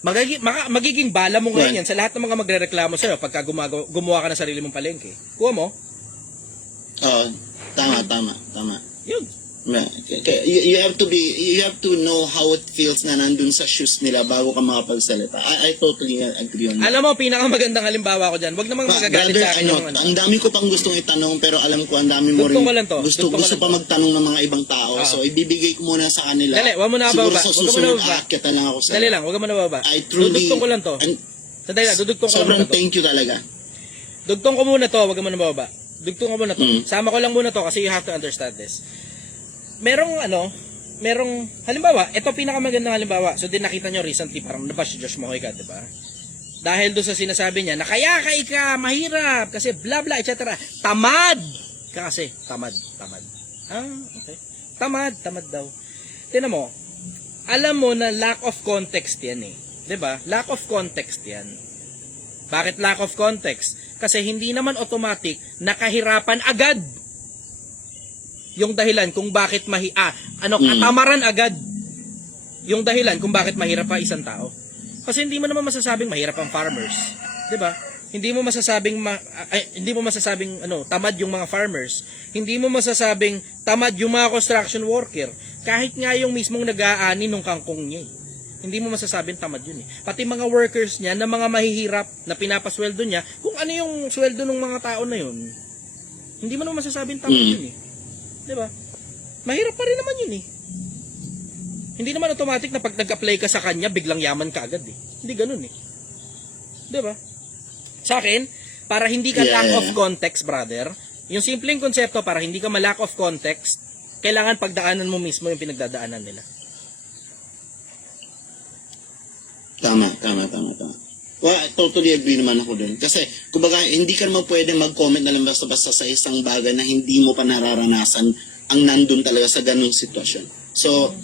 Magiging bala mo ngayon yan sa lahat ng mga magrereklamo sa'yo pagka gumawa ka ng sarili mong palengke. Kuha mo? Tama. Yun. You have to know how it feels na nandun sa shoes nila bago ka makapagsalita. I totally agree on that. Alam mo, pinakamagandang halimbawa ko dyan. Huwag namang magagalit sa akin yung ang dami ko pang gustong itanong pero alam ko ang dami mo rin gusto pa magtanong ng mga ibang tao. So ibibigay ko muna sa kanila. Dali, wag mo na baba. Siguro sa susunod aakyat na lang ako sa. Dali lang, wag mo na baba. Dudugtong ko lang to. Sandali lang, dudugtong ko lang sobrang to. thank you talaga. Dugtong ko muna to, wag mo na baba. Dugtong ko muna to. Sama ko lang muna to kasi you have to understand this. Merong halimbawa, ito pinakamagandang halimbawa. So din nakita nyo recently parang nabash si Josh Mojica, di ba? Dahil doon sa sinasabi niya na kaya ka mahirap kasi bla bla etc. Tamad ka kasi, tamad. Okay. Tamad daw. Tingnan mo. Alam mo na lack of context 'yan eh. 'Di ba? Lack of context 'yan. Bakit lack of context? Kasi hindi naman automatic nakahirapan agad. Yung dahilan kung bakit katamaran agad. Yung dahilan kung bakit mahirap pa isang tao. Kasi hindi mo naman masasabing mahirap ang farmers, 'di ba? Hindi mo masasabing tamad yung mga farmers. Hindi mo masasabing tamad yung mga construction worker. Kahit nga yung mismong nag-aani nung kangkong niya. Hindi mo masasabing tamad yun eh. Pati mga workers niya na mga mahihirap na pinapasweldo niya, kung ano yung sweldo ng mga tao na yun, hindi mo naman masasabing tamad yun eh. Diba? Mahirap pa rin naman yun eh. Hindi naman automatic na pag nag-apply ka sa kanya, biglang yaman ka agad eh. Hindi ganun eh. Diba? Sa akin, para hindi ka lack of context, brother, yung simpleng konsepto para hindi ka ma-lack of context, kailangan pagdaanan mo mismo yung pinagdadaanan nila. Tama. Well, I totally agree naman ako dun. Kasi, kumbaga, hindi ka naman pwede mag-comment na lang basta-basta sa isang bagay na hindi mo pa nararanasan ang nandun talaga sa ganung sitwasyon. So,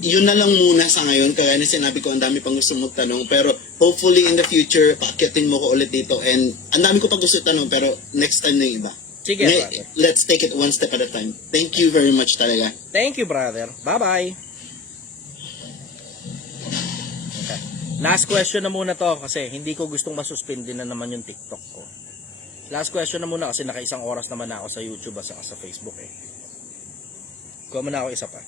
yun na lang muna sa ngayon. Kaya na sinabi ko, ang dami pang gusto magtanong. Pero, hopefully, in the future, paakyatin mo ko ulit dito. And, ang dami ko pang gusto tanong, pero next time na yung iba. Sige, brother. Let's take it one step at a time. Thank you very much talaga. Thank you, brother. Bye-bye. Last question na muna to kasi hindi ko gustong masuspindi na naman yung TikTok ko. Last question na muna kasi naka-1 oras naman ako sa YouTube at sa Facebook eh. Kuha mo na ako isa pa.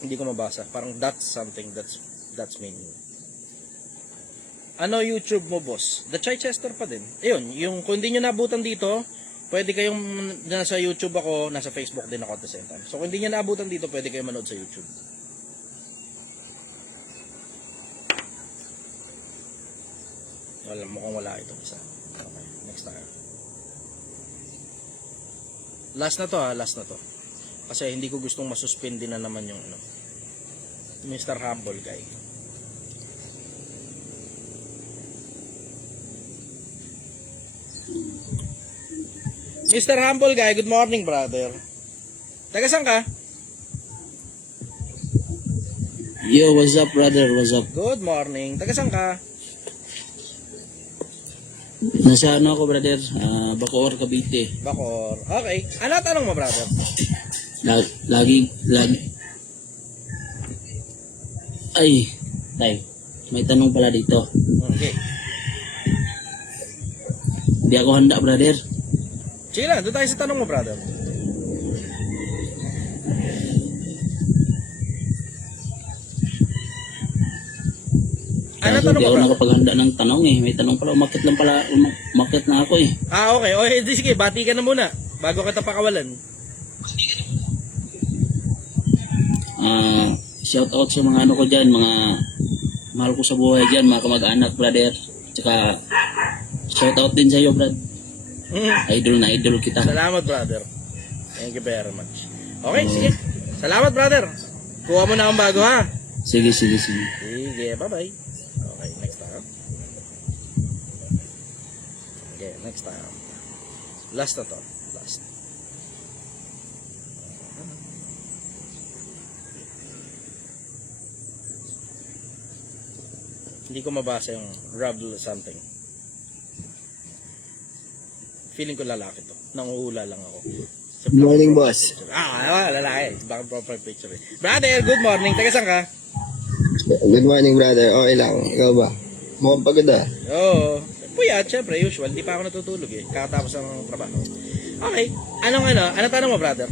Hindi ko mabasa. Parang that's something that's meaning. Ano YouTube mo, boss? The Chichester pa din. Ayun, yung kung hindi nyo nabutan dito, pwede kayong nasa YouTube ako, nasa Facebook din ako at the same time. So kung hindi nyo naabutan dito, pwede kayong manood sa YouTube. mukhang wala ito isa. Okay, next tayo. Last na to last na to. Kasi hindi ko gustong masuspend din na naman yung Mr. Humble Guy. Mr. Humble Guy, good morning, brother. Taga saan ka? Yo, what's up, brother? What's up? Good morning. Taga saan ka? Nasa ano ako, brother? Bacoor, Cavite. Bacoor. Okay. Ano tanong mo, brother? Lagi. Ay, tay. May tanong pala dito. Okay. Hindi ako handa, brother. Sige lang, doon tayo sa tanong mo, brother. Ano Kaso tanong hindi mo, ako brother? nakapaghanda ng tanong eh. May tanong pala, umakit na ako eh. Okay. O, sige, bati ka na muna. Bago kita pakawalan. Shout out sa mga ano ko dyan, mga mahal ko sa buhay dyan, mga kamag-anak, brother. Tsaka, shout out din sa iyo, brad. Idol na idol kita. Salamat, brother. Thank you very much. Okay, sige. Salamat, brother. Kuha mo na akong bago, ha? Sige. Sige, bye-bye. Okay, next time. Okay, next time. Last na to. Last. Hindi ko mabasa yung Rob something. Feeling ko lalaki to. Nanguhula lang ako. Sa Good morning, boss. Lalaki. Baka proper picture eh. Brother, good morning. Taga saan ka? Good morning, brother. Okay lang. Ikaw ba? Mukhang pagod Oo. Puyat, syempre, usual. Di pa ako natutulog eh. Kakatapos ng trabaho. Okay. Ano tanong mo, brother?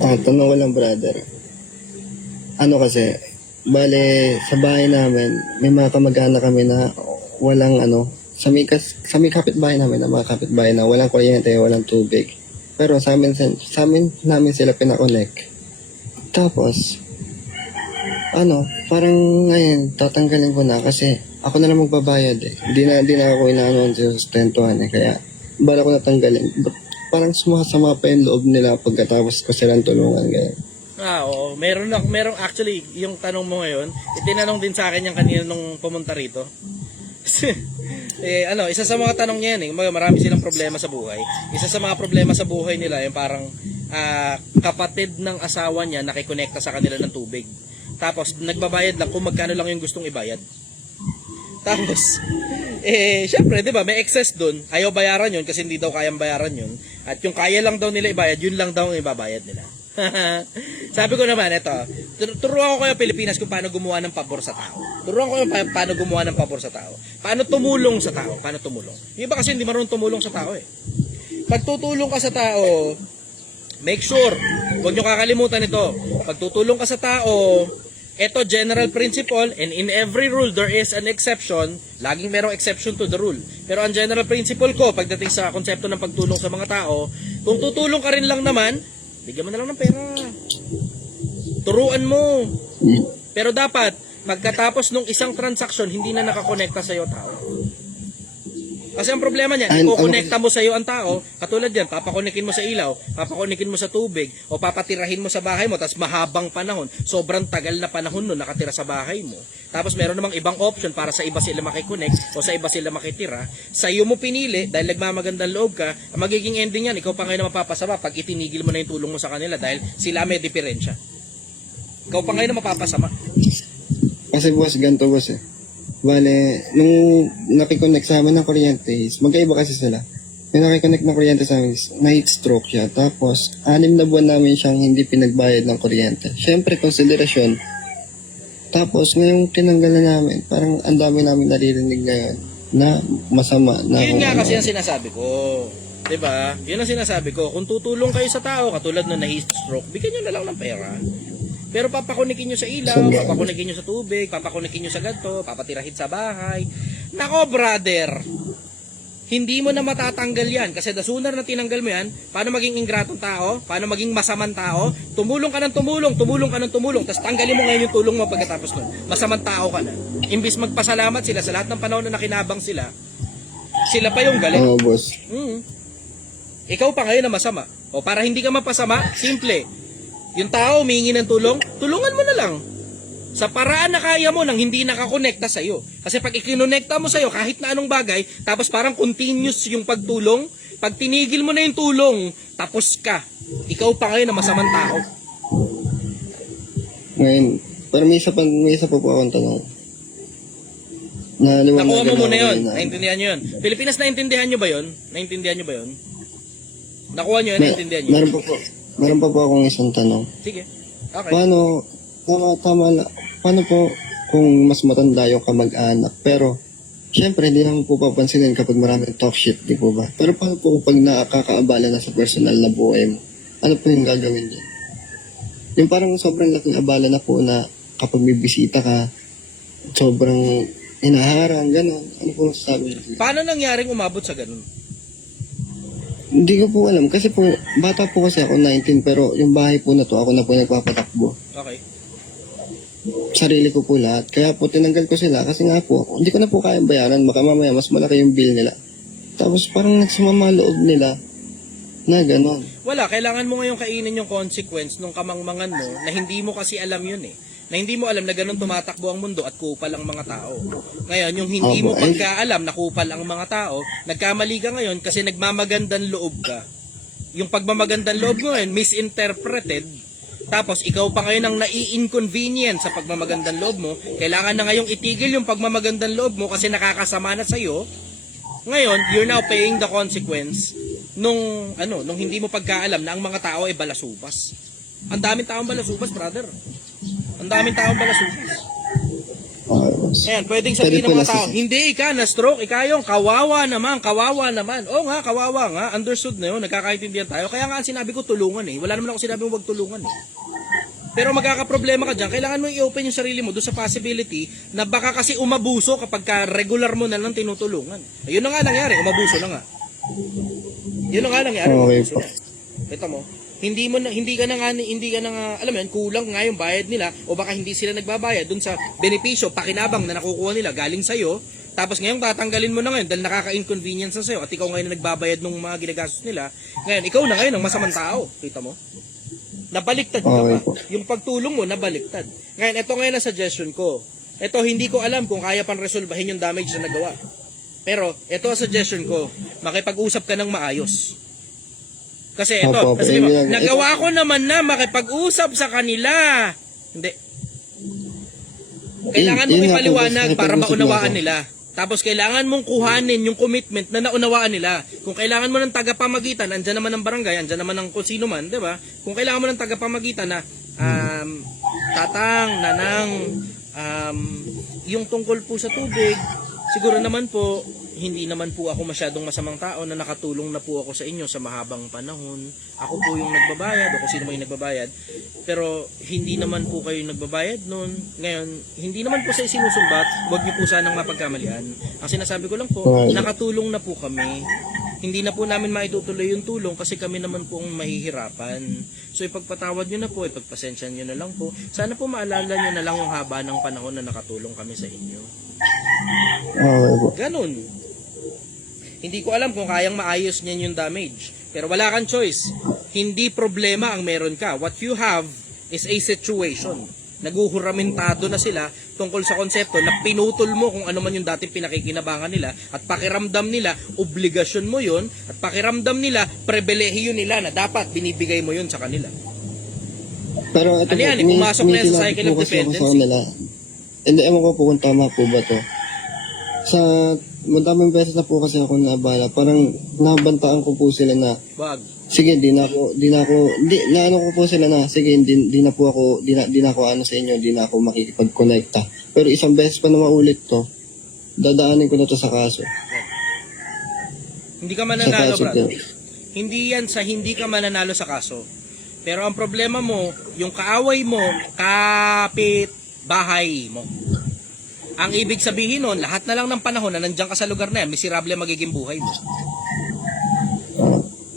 Tanong ko lang, brother. Ano kasi, bale, sa bahay namin, may mga kamag-anak kami na walang sa may kapitbahay namin, na mga kapitbahay na walang kuryente, walang tubig. Pero sa amin namin sila pinakonect. Tapos, parang ngayon, tatanggalin ko na kasi ako na lang magbabayad eh. Hindi na ako inaano sa sustentuhan eh. Kaya, bala ko natanggalin. Parang sumasama pa yung loob nila pagkatapos ko silang tulungan. Ganyan. Oo. Merong actually, yung tanong mo ngayon, itinanong din sa akin yung kanina nung pumunta rito. Isa sa mga tanong niya yan eh, marami silang problema sa buhay. Isa sa mga problema sa buhay nila, yung parang kapatid ng asawa niya nakikonekta sa kanila ng tubig. Tapos, nagbabayad lang kung magkano lang yung gustong ibayad. Tapos, syempre, di ba, may excess dun. Ayaw bayaran yun kasi hindi daw kayang bayaran yun. At yung kaya lang daw nila ibayad, yun lang daw ang ibabayad nila. Sabi ko naman, turuan ko kayo Pilipinas kung paano gumawa ng pabor sa tao. Turuan ko kayo paano gumawa ng pabor sa tao. Paano tumulong sa tao. Paano tumulong. Yung iba kasi hindi marunong tumulong sa tao eh. Pag tutulong ka sa tao, make sure, huwag nyo kakalimutan ito. Pag tutulong ka sa tao, ito general principle, and in every rule there is an exception. Laging merong exception to the rule. Pero ang general principle ko, pagdating sa konsepto ng pagtulong sa mga tao, kung tutulong ka rin lang naman, bigyan mo na lang ng pera. Turuan mo. Pero dapat, pagkatapos nung isang transaksyon, hindi na nakakonekta sa'yo tao. Kasi ang problema niyan, ikukonekta mo sa'yo ang tao, katulad yan, papakonikin mo sa ilaw, papakonikin mo sa tubig, o papatirahin mo sa bahay mo, tapos mahabang panahon, sobrang tagal na panahon nun nakatira sa bahay mo. Tapos meron namang ibang option para sa iba sila makikonnect, o sa iba sila makitira. Sa'yo mo pinili, dahil nagmamagandang loob ka, ang magiging ending yan, ikaw pa ngayon na mapapasama pag itinigil mo na yung tulong mo sa kanila, dahil sila may diferensya. Ikaw pa ngayon na mapapasama. Kasi boss, ganito boss eh. Bale, nung nakikonnect sa amin ng kuryente, magkaiba kasi sila. Yung nakikonnect ng kuryente sa amin, night stroke siya. Tapos, 6 na buwan namin siyang hindi pinagbayad ng kuryente. Siyempre, konsiderasyon. Tapos, ngayong tinanggal na namin, parang ang dami namin naririnig ngayon na masama. Na Yun nga kasi ang sinasabi ko. Diba? Yun ang sinasabi ko. Kung tutulong kayo sa tao, katulad nung na-heat stroke, bigyan nyo na lang ng pera. Pero papakunikin nyo sa ilaw, papakunikin nyo sa tubig, papakunikin nyo sa ganito, papatirahin sa bahay. Nako brother, hindi mo na matatanggal yan. Kasi the sooner na tinanggal mo yan, paano maging ingratong tao, paano maging masamang tao, tumulong ka ng tumulong, tapos tanggalin mo ngayon yung tulong mo pagkatapos nun. Masamang tao ka na. Imbis magpasalamat sila sa lahat ng panahon na nakinabang sila pa yung galing. Oo, boss. Ikaw pa ngayon na masama. O para hindi ka mapasama, simple. Yung tao humingi ng tulong, tulungan mo na lang. Sa paraan na kaya mo nang hindi nakakonekta sa'yo. Kasi pag ikinonekta mo sa'yo kahit na anong bagay, tapos parang continuous yung pagtulong, pag tinigil mo na yung tulong, tapos ka. Ikaw pa ngayon na masamang tao. Ngayon, pero may isa pa po akong tanong. Nakuha mo muna yun. Na, Naintindihan nyo yun. Pilipinas, naintindihan nyo ba yun? Naintindihan nyo ba yun? Nakuha nyo yun? Naintindihan nyo? meron pa po akong isang tanong. Sige. Okay. Paano, tama na, paano po kung mas matanda yung kamag-anak, pero syempre hindi naman po papansinin kapag maraming talk shit, di po ba? Pero paano po kapag nakakaabala na sa personal na buhay mo? Ano po yung gagawin niya? Yung parang sobrang laking abala na po na kapag may bisita ka, sobrang hinaharang, gano'n. Ano po sabi niya? Paano nangyaring umabot sa ganun? Hindi ko po alam. Kasi po, bata po kasi ako, 19, pero yung bahay po na to, ako na po nagpapatakbo. Okay. Sarili ko po lahat. Kaya po tinanggal ko sila kasi nga po, hindi ko na po kayang bayaran. Baka mamaya mas malaki yung bill nila. Tapos parang nagsumama loob nila na gano'n. Wala, kailangan mo ngayong kainin yung consequence nung kamangmangan mo na hindi mo kasi alam yun eh. Na hindi mo alam na ganun tumatakbo ang mundo at kupal ang mga tao. Ngayon, yung hindi mo pagkaalam na kupal ang mga tao, nagkamali ka ngayon kasi nagmamagandang loob ka. Yung pagmamagandang loob mo ngayon, misinterpreted, tapos ikaw pa ngayon ang nai-inconvenience sa pagmamagandang loob mo, kailangan na ngayong itigil yung pagmamagandang loob mo kasi nakakasama na sa'yo. Ngayon, you're now paying the consequence nung hindi mo pagkaalam na ang mga tao ay balasubas. Ang daming taong balasubas, brother. Ang daming taong balasubas. Ayan, pwedeng sabihin ng mga tao, hindi ka na-stroke, yung kawawa naman. Oo nga, kawawa nga, understood na yun, nagkakaintindihan tayo. Kaya nga ang sinabi ko, tulungan eh. Wala naman ako sinabi mo wag tulungan eh. Pero magkakaproblema ka dyan, kailangan mo i-open yung sarili mo doon sa possibility na baka kasi umabuso kapag ka regular mo na lang tinutulungan. Ayun na nga nangyari, umabuso na nga. Yun na nga nangyari, umabuso na. Ito mo, hindi ka na nga alam mo yan, kulang nga yung bayad nila o baka hindi sila nagbabayad dun sa benepisyo, pakinabang na nakukuha nila galing sa'yo, tapos ngayon tatanggalin mo na ngayon dahil nakaka-inconvenience na sa'yo at ikaw ngayon na nagbabayad ng mga ginagastos nila, ngayon ikaw na ngayon ang masamang tao, kita mo? Nabaliktad ka pa. Yung pagtulong mo, nabaliktad. Ngayon, ito ngayon ang suggestion ko. Ito, hindi ko alam kung kaya pang resolbahin yung damage na nagawa. Pero, ito ang suggestion ko, makipag-usap ka ng maayos. Kasi ito, kasi nagawa ko naman na makipag-usap sa kanila. Hindi. Kailangan mong ipaliwanag para maunawaan nila. Tapos kailangan mong kuhanin yung commitment na naunawaan nila. Kung kailangan mo ng tagapamagitan, andyan naman ng barangay, andyan naman ng kung sino man, di ba? Kung kailangan mo ng tagapamagitan na tatang, nanang, yung tungkol po sa tubig, siguro naman po, hindi naman po ako masyadong masamang tao na nakatulong na po ako sa inyo sa mahabang panahon. Ako po yung nagbabayad o kung sino mo yung nagbabayad. Pero hindi naman po kayo yung nagbabayad noon. Ngayon, hindi naman po sa isinusumbat, huwag niyo po sanang mapagkamalian. Ang sinasabi ko lang po, nakatulong na po kami. Hindi na po namin maitutuloy yung tulong kasi kami naman po ang mahihirapan. So ipagpatawad nyo na po, ipagpasensya nyo na lang po. Sana po maalala nyo na lang yung haba ng panahon na nakatulong kami sa inyo. Ganun. Hindi ko alam kung kayang maayos niyan yung damage. Pero wala kang choice. Hindi problema ang meron ka. What you have is a situation. Naguhuramentado na sila tungkol sa konsepto na pinutol mo kung ano man yung dating pinakikinabangan nila at pakiramdam nila, obligasyon mo yun at pakiramdam nila, pribilehiyo nila na dapat binibigay mo yun sa kanila. Pero ito ano yan, pumasok na yan sa cycle of dependency. Hindi, ewan ko po kung tama po ba to. Sa madaming beses na po kasi ako nabala, parang nabantaan ko po sila na wag. Sige, di na ako po sila na, sige, di na ako ano sa inyo, di na ako makikipag-connecta. Pero isang beses pa na maulit to, dadaanin ko na to sa kaso. Hindi ka mananalo, brother. Hindi yan sa hindi ka mananalo sa kaso. Pero ang problema mo, yung kaaway mo, kapit bahay mo. Ang ibig sabihin nun, lahat na lang ng panahon na nandiyan ka sa lugar na yan, miserable ang magiging buhay mo.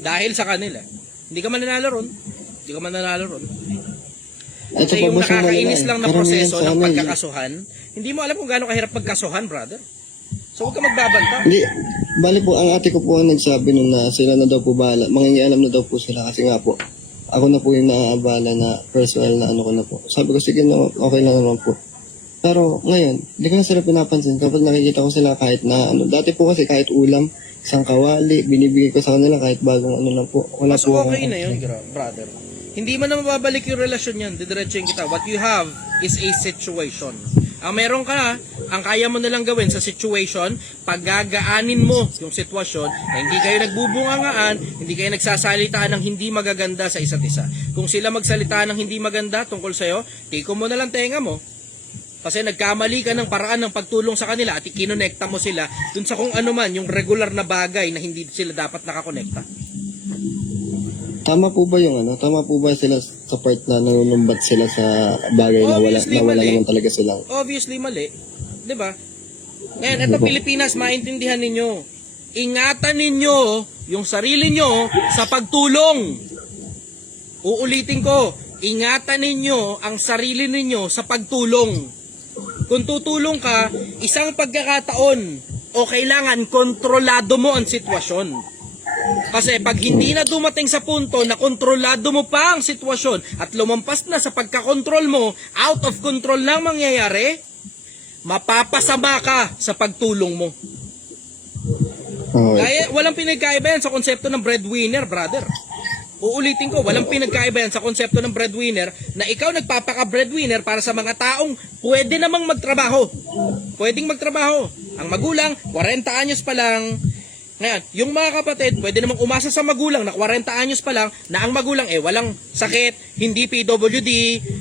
Dahil sa kanila. Hindi ka mananalo ron. Hindi ka mananalo ron. At Kasi saka yung boss, yung nakakainis malala, lang na karamihan proseso sa ng amin, pagkakasuhan, hindi mo alam kung gaano kahirap pagkasuhan, brother. So huwag ka magbabanta. Hindi, bali po, ang ate ko po ang nagsabi nun na sila na daw po bahala, mangingialam na daw po sila kasi nga po, ako na po yung naaabala na personal na ano ko na po. Sabi ko, sige na, okay lang naman po. Pero ngayon, hindi ko na sila pinapansin kapag nakikita ko sila kahit na ano. Dati po kasi kahit ulam, isang kawali, binibigay ko sa kanila kahit bagong ano lang po. Wala Mas po okay na yun, brother. Hindi mo na mababalik yung relasyon yan. Didiretsuhin kita. What you have is a situation. Ang meron ka, ang kaya mo na lang gawin sa situation, paggagaanin mo yung sitwasyon na hindi kayo nagbubungangaan, hindi kayo nagsasalitaan ng hindi magaganda sa isa't isa. Kung sila magsalita ng hindi maganda tungkol sa'yo, tiko mo na lang tenga mo. Kasi nagkamali ka ng paraan ng pagtulong sa kanila at ikinonekta mo sila dun sa kung ano man yung regular na bagay na hindi sila dapat nakakonekta. Tama po ba yung ano? Tama po ba sila sa part na nanunumbat sila sa bagay na wala, Obviously, na wala mali. naman talaga silang? Obviously mali. 'Di ba? Ngayon, ito Pilipinas, maintindihan ninyo. Ingatan ninyo yung sarili nyo sa pagtulong. Uulitin ko, ingatan ninyo ang sarili ninyo sa pagtulong. Kung tutulong ka, isang pagkakataon o kailangan kontrolado mo ang sitwasyon. Kasi pag hindi na dumating sa punto na kontrolado mo pa ang sitwasyon at lumampas na sa pagkakontrol mo, out of control lang mangyayari, mapapasama ka sa pagtulong mo. Okay. Kaya walang pinagkaiba yan sa konsepto ng breadwinner, brother. Uulitin ko, walang pinagkaiba yan sa konsepto ng breadwinner na ikaw nagpapaka-breadwinner para sa mga taong pwede namang magtrabaho. Pwedeng magtrabaho. Ang magulang, 40 anyos pa lang. Ngayon, yung mga kapatid, pwede namang umasa sa magulang na 40 anyos pa lang na ang magulang walang sakit, hindi PWD,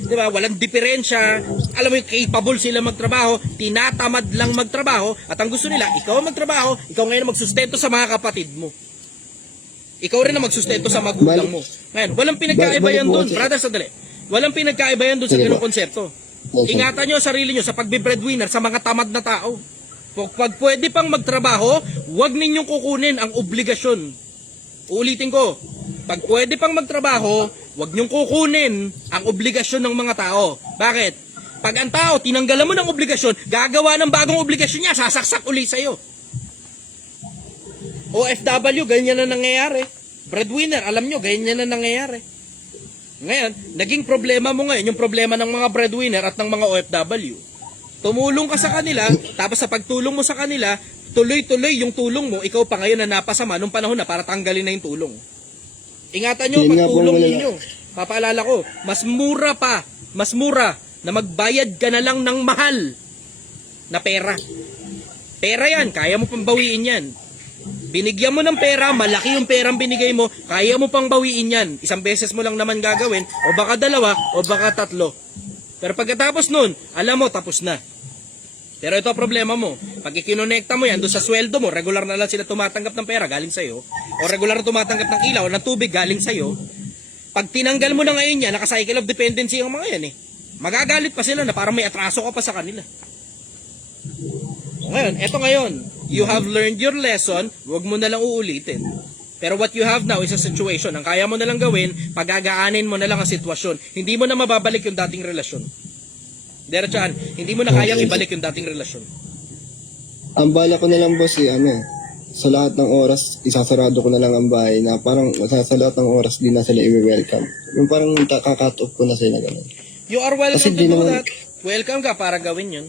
di ba? Walang diferensya. Alam mo yung capable sila magtrabaho, tinatamad lang magtrabaho at ang gusto nila, ikaw ang magtrabaho, ikaw ngayon ang magsustento sa mga kapatid mo. Ikaw rin ang magsustento sa magulang mo. Ngayon, walang pinagkaiba yan doon. Brother, sandali. Walang pinagkaiba yan doon sa ganung konsepto. Ingatan nyo ang sarili nyo sa pagbe-breadwinner sa mga tamad na tao. Pag pwede pang magtrabaho, huwag ninyong kukunin ang obligasyon. Uulitin ko, pag pwede pang magtrabaho, huwag ninyong kukunin ang obligasyon ng mga tao. Bakit? Pag ang tao, tinanggalan mo ng obligasyon, gagawa ng bagong obligasyon niya, sasaksak uli sa'yo. OFW, ganyan na nangyayari. Breadwinner, alam nyo, ganyan na nangyayari. Ngayon, naging problema mo ngayon, yung problema ng mga breadwinner at ng mga OFW. Tumulong ka sa kanila, tapos sa pagtulong mo sa kanila, tuloy-tuloy yung tulong mo, ikaw pa ngayon na napasama nung panahon na para tanggalin na yung tulong. Ingatan nyo, Yun nga po, pagtulong wala. ninyo. Papaalala ko, mas mura na magbayad ka na lang ng mahal na pera. Pera yan, kaya mo pang bawiin yan. Binigyan mo ng pera, malaki yung perang binigay mo, kaya mo pang bawiin yan. Isang beses mo lang naman gagawin, o baka dalawa, o baka tatlo. Pero pagkatapos nun, alam mo, tapos na. Pero ito ang problema mo. Pag ikinonekta mo yan doon sa sweldo mo, regular na lang sila tumatanggap ng pera galing sa'yo, o regular na tumatanggap ng ilaw o ng tubig galing sa'yo, pag tinanggal mo na ngayon yan, naka-cycle of dependency ang mga yan magagalit pa sila na parang may atraso ka pa sa kanila. Ngayon, eto ngayon, you have learned your lesson, huwag mo na lang uulitin. Pero what you have now is a situation. Ang kaya mo na lang gawin, pagagaanin mo na lang ang sitwasyon. Hindi mo na mababalik yung dating relasyon. Diretsahan, hindi mo na kayang ibalik yung dating relasyon. Ang bala ko na lang boss sa lahat ng oras, isasarado ko na lang ang bahay na parang sa lahat ng oras di na sila i-welcome. Yung parang kakat off ko na sila ganun. You are welcome Kasi to di do naman- that. Welcome ka para gawin yun.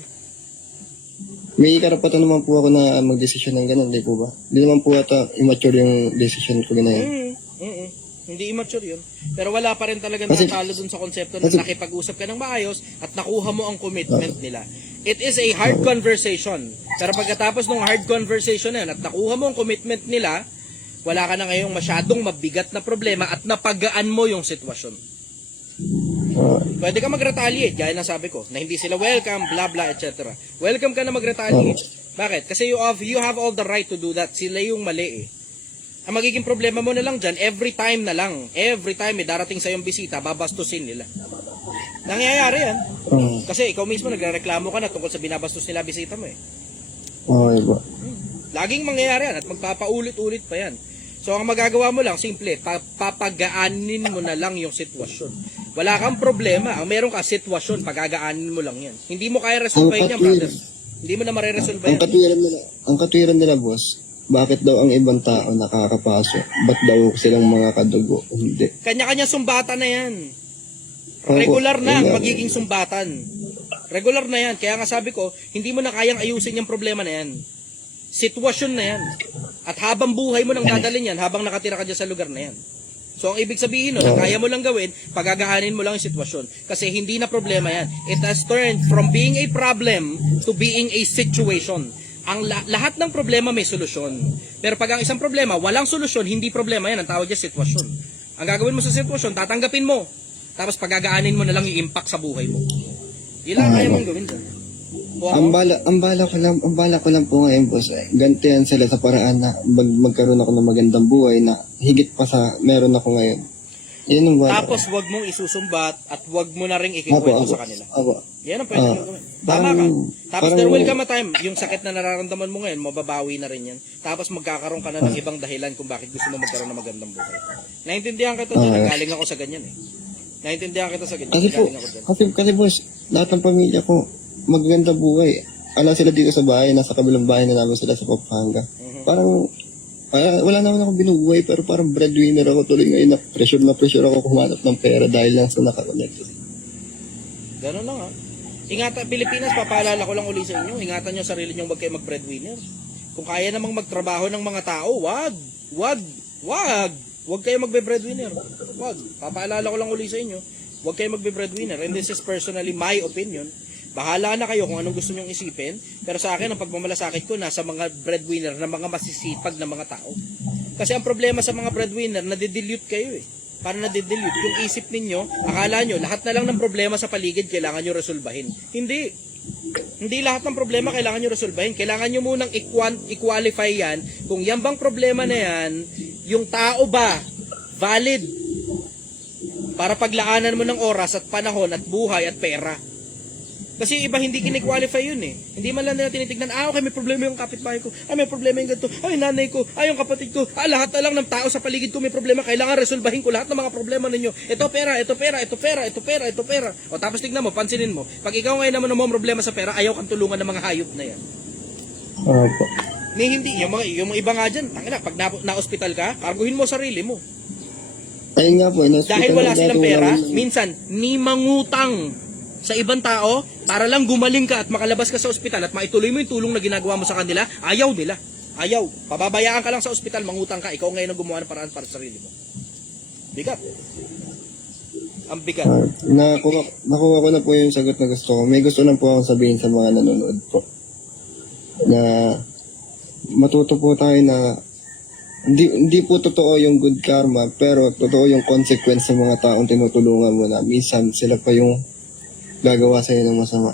May karapatan naman po ako na mag-desisyon ng ganun, di po ba? Di naman po ata immature yung decision ko ganun. Hindi immature yun. Pero wala pa rin talaga Kasi- natalo dun sa konsepto na kasi- nakipag-usap ka ng maayos at nakuha mo ang commitment nila. It is a hard conversation. Pero pagkatapos ng hard conversation na yun at nakuha mo ang commitment nila, wala ka na ngayong masyadong mabigat na problema at napagaan mo yung sitwasyon. Pwede ka mag-retaliate, gaya ng sabi ko, na hindi sila welcome, blah blah, etc. Welcome ka na mag-retaliate. Bakit? Kasi you have all the right to do that. Sila yung mali Ang magiging problema mo na lang dyan, every time may darating sa yung bisita, babastusin nila. Nangyayari yan. Oo. Kasi ikaw mismo nagrereklamo ka na tungkol sa binabastos nila bisita mo eh. Okay po. Laging mangyayari yan at magpapaulit-ulit pa yan. So ang magagawa mo lang, simple, papagaanin mo na lang yung sitwasyon. Wala kang problema. Ang meron ka sitwasyon, pagagaanin mo lang yan. Hindi mo kaya resolve yan, brother. Hindi mo na mariresolve Ang yan. katwiran nila, boss, bakit daw ang ibang tao nakakapasok? Ba't daw silang mga kadugo? Hindi. Kanya-kanya sumbatan na yan. Opo. Regular na ang Ayun. magiging sumbatan. Regular na yan. Kaya nga sabi ko, hindi mo na kayang ayusin yung problema na yan. Sitwasyon na yan. At habang buhay mo nang dadalhin yan, habang nakatira ka dyan sa lugar na yan. So ang ibig sabihin nun, ang kaya mo lang gawin, pagagaanin mo lang yung sitwasyon. Kasi hindi na problema yan. It has turned from being a problem to being a situation. Ang lahat ng problema may solusyon. Pero pag ang isang problema, walang solusyon, hindi problema yan. Ang tawag niya sitwasyon. Ang gagawin mo sa sitwasyon, tatanggapin mo. Tapos pagagaanin mo na lang yung impact sa buhay mo. Yun lang kaya mong gawin dyan. Ang bala ko lang po ngayon, boss. Gantihan sila sa paraan na magkaroon ako ng magandang buhay na higit pa sa meron ako ngayon. Yun ang bala. Tapos wag mong isusumbat at wag mo na ring ikikwento sa kanila. Apo. Yan ang pwede mong gawin. Tama ka. Tapos there will come a time, yung sakit na nararamdaman mo ngayon, mababawi na rin yan. Tapos magkakaroon ka na ng ibang dahilan kung bakit gusto mo magkaroon ng magandang buhay. Naintindihan kita dyan, galing ako sa ganyan eh. Naintindihan kita sa ganyan, Kasi po, galing ako dyan. kasi boss, lahat ng pamilya ko, magaganda buhay. Ala sila dito sa bahay, nasa kabilang bahay na namin sila sa Pampanga. Parang, wala naman ako binubuhay, pero parang breadwinner ako tuloy ngayon na pressure ako kumanap ng pera dahil lang sa nakakonect. Ganun lang ha. Ingatan, Pilipinas, papaalala ko lang uli sa inyo, ingatan nyo sarili nyo, wag kayo mag-breadwinner. Kung kaya namang magtrabaho ng mga tao, wag kayo magbe-breadwinner. Wag. Papaalala ko lang uli sa inyo, wag kayo magbe-breadwinner. And this is personally my opinion. Bahala na kayo kung anong gusto nyong isipin. Pero sa akin, ang pagmamalasakit ko nasa mga breadwinner na mga masisipag na mga tao. Kasi ang problema sa mga breadwinner, nadidilute kayo eh. Para nadidilute. Yung isip ninyo, akala nyo, lahat na lang ng problema sa paligid kailangan nyo resolbahin. Hindi. Hindi lahat ng problema kailangan nyo resolbahin. Kailangan nyo munang i-qualify yan. Kung yan bang problema na yan, yung tao ba valid para paglaanan mo ng oras at panahon at buhay at pera. Kasi iba hindi kini-qualify yun eh. Hindi man lang nila tinitignan, okay, may problema yung kapitbahay ko, may problema yung ganito, nanay ko, yung kapatid ko, lahat na lang ng tao sa paligid ko may problema, kailangan resolbahin ko lahat ng mga problema ninyo. Ito pera. O tapos tignan mo, pansinin mo, pag ikaw ngayon naman mo problema sa pera, ayaw kang tulungan ng mga hayop na yan. Opo. Hindi, yung mga iba nga dyan, tangina, pag na-hospital ka, karguhin mo sarili mo. Ayun nga po, Dahil wala silang pera, minsan, ni mangutang sa ibang tao para lang gumaling ka at makalabas ka sa ospital at maituloy mo yung tulong na ginagawa mo sa kanila, ayaw nila. Ayaw. Pababayaan ka lang sa ospital, mangutang ka, ikaw ngayon ang gumawa ng paraan para sa sarili mo. Bigat. Ang bigat. Nakuha ko na po yung sagot na gusto ko. May gusto lang po akong sabihin sa mga nanonood po. Na matuto po tayo na hindi po totoo yung good karma, pero totoo yung consequence sa mga taong tinutulungan mo na minsan sila pa yung gagawa sa'yo ng masama.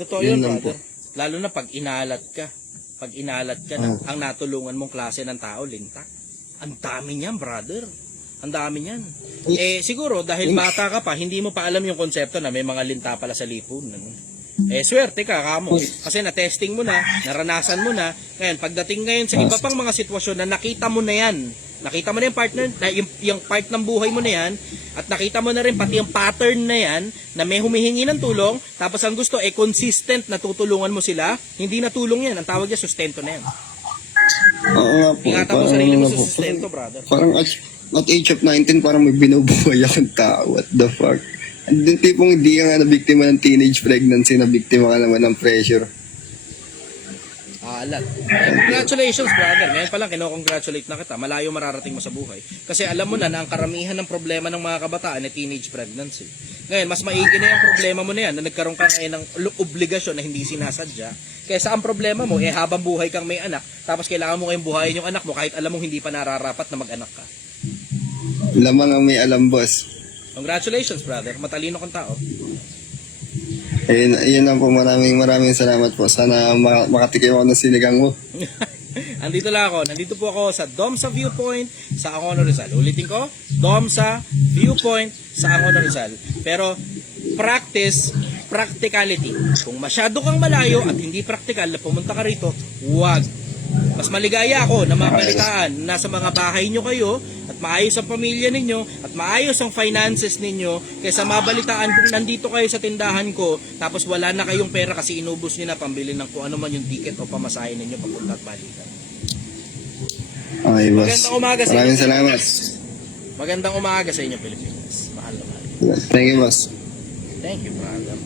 Totoo yun, brother. Lalo na pag inalat ka. Pag inalat ka na ang natulungan mong klase ng tao, lintak. Ang dami niyan, brother. Ang dami niyan. Siguro, dahil bata ka pa, hindi mo pa alam yung konsepto na may mga linta pala sa lipon. Swerte ka, kamo. Kasi na-testing mo na, naranasan mo na. Ngayon, pagdating ngayon sa iba pang mga sitwasyon na nakita mo na yan, nakita mo na yung partner, yung part ng buhay mo na yan, at nakita mo na rin pati yung pattern na yan, na may humihingi ng tulong, tapos ang gusto, consistent na tutulungan mo sila, hindi na tulong yan, ang tawag niya, sustento na yan. Oo nga po. Ingatan mo sarili mo sa sustento, brother. Parang at age of 19, parang may binubuhay akong tao. What the fuck? And yung tipong hindi ka nga nabiktima ng teenage pregnancy, nabiktima ka naman ng pressure. Alat. Congratulations, brother. Ngayon pa lang, kinocongratulate na kita. Malayo mararating mo sa buhay. Kasi alam mo na ang karamihan ng problema ng mga kabataan ay teenage pregnancy. Ngayon, mas maigi na yung problema mo na yan na nagkaroon ka ngayon ng obligasyon na hindi sinasadya. Kaysa ang problema mo, habang buhay kang may anak, tapos kailangan mo kayong buhayin yung anak mo kahit alam mong hindi pa nararapat na mag-anak ka. Lamang ang may alam, boss. Congratulations, brother. Matalino kang tao. Ayun lang po, maraming salamat po. Sana makatikim ako ng sinigang mo. Andito lang ako. Nandito po ako sa Domsa Viewpoint sa Angono Rizal. Ulitin ko, Domsa Viewpoint sa Angono Rizal. Pero practicality. Kung masyado kang malayo at hindi practical na pumunta ka rito, huwag. Mas maligaya ako na mabalitaan nasa mga bahay nyo kayo at maayos ang pamilya ninyo at maayos ang finances ninyo kaysa mabalitaan kung nandito kayo sa tindahan ko tapos wala na kayong pera kasi inubos nyo na pambili ng kung ano man yung ticket o pamasahe ninyo papunta at balikan. Okay, boss. Magandang umaga sa Maraming inyo. salamat. Magandang umaga sa inyo, Pilipinas. Mahal na mahal. Thank you, boss. Thank you, brother.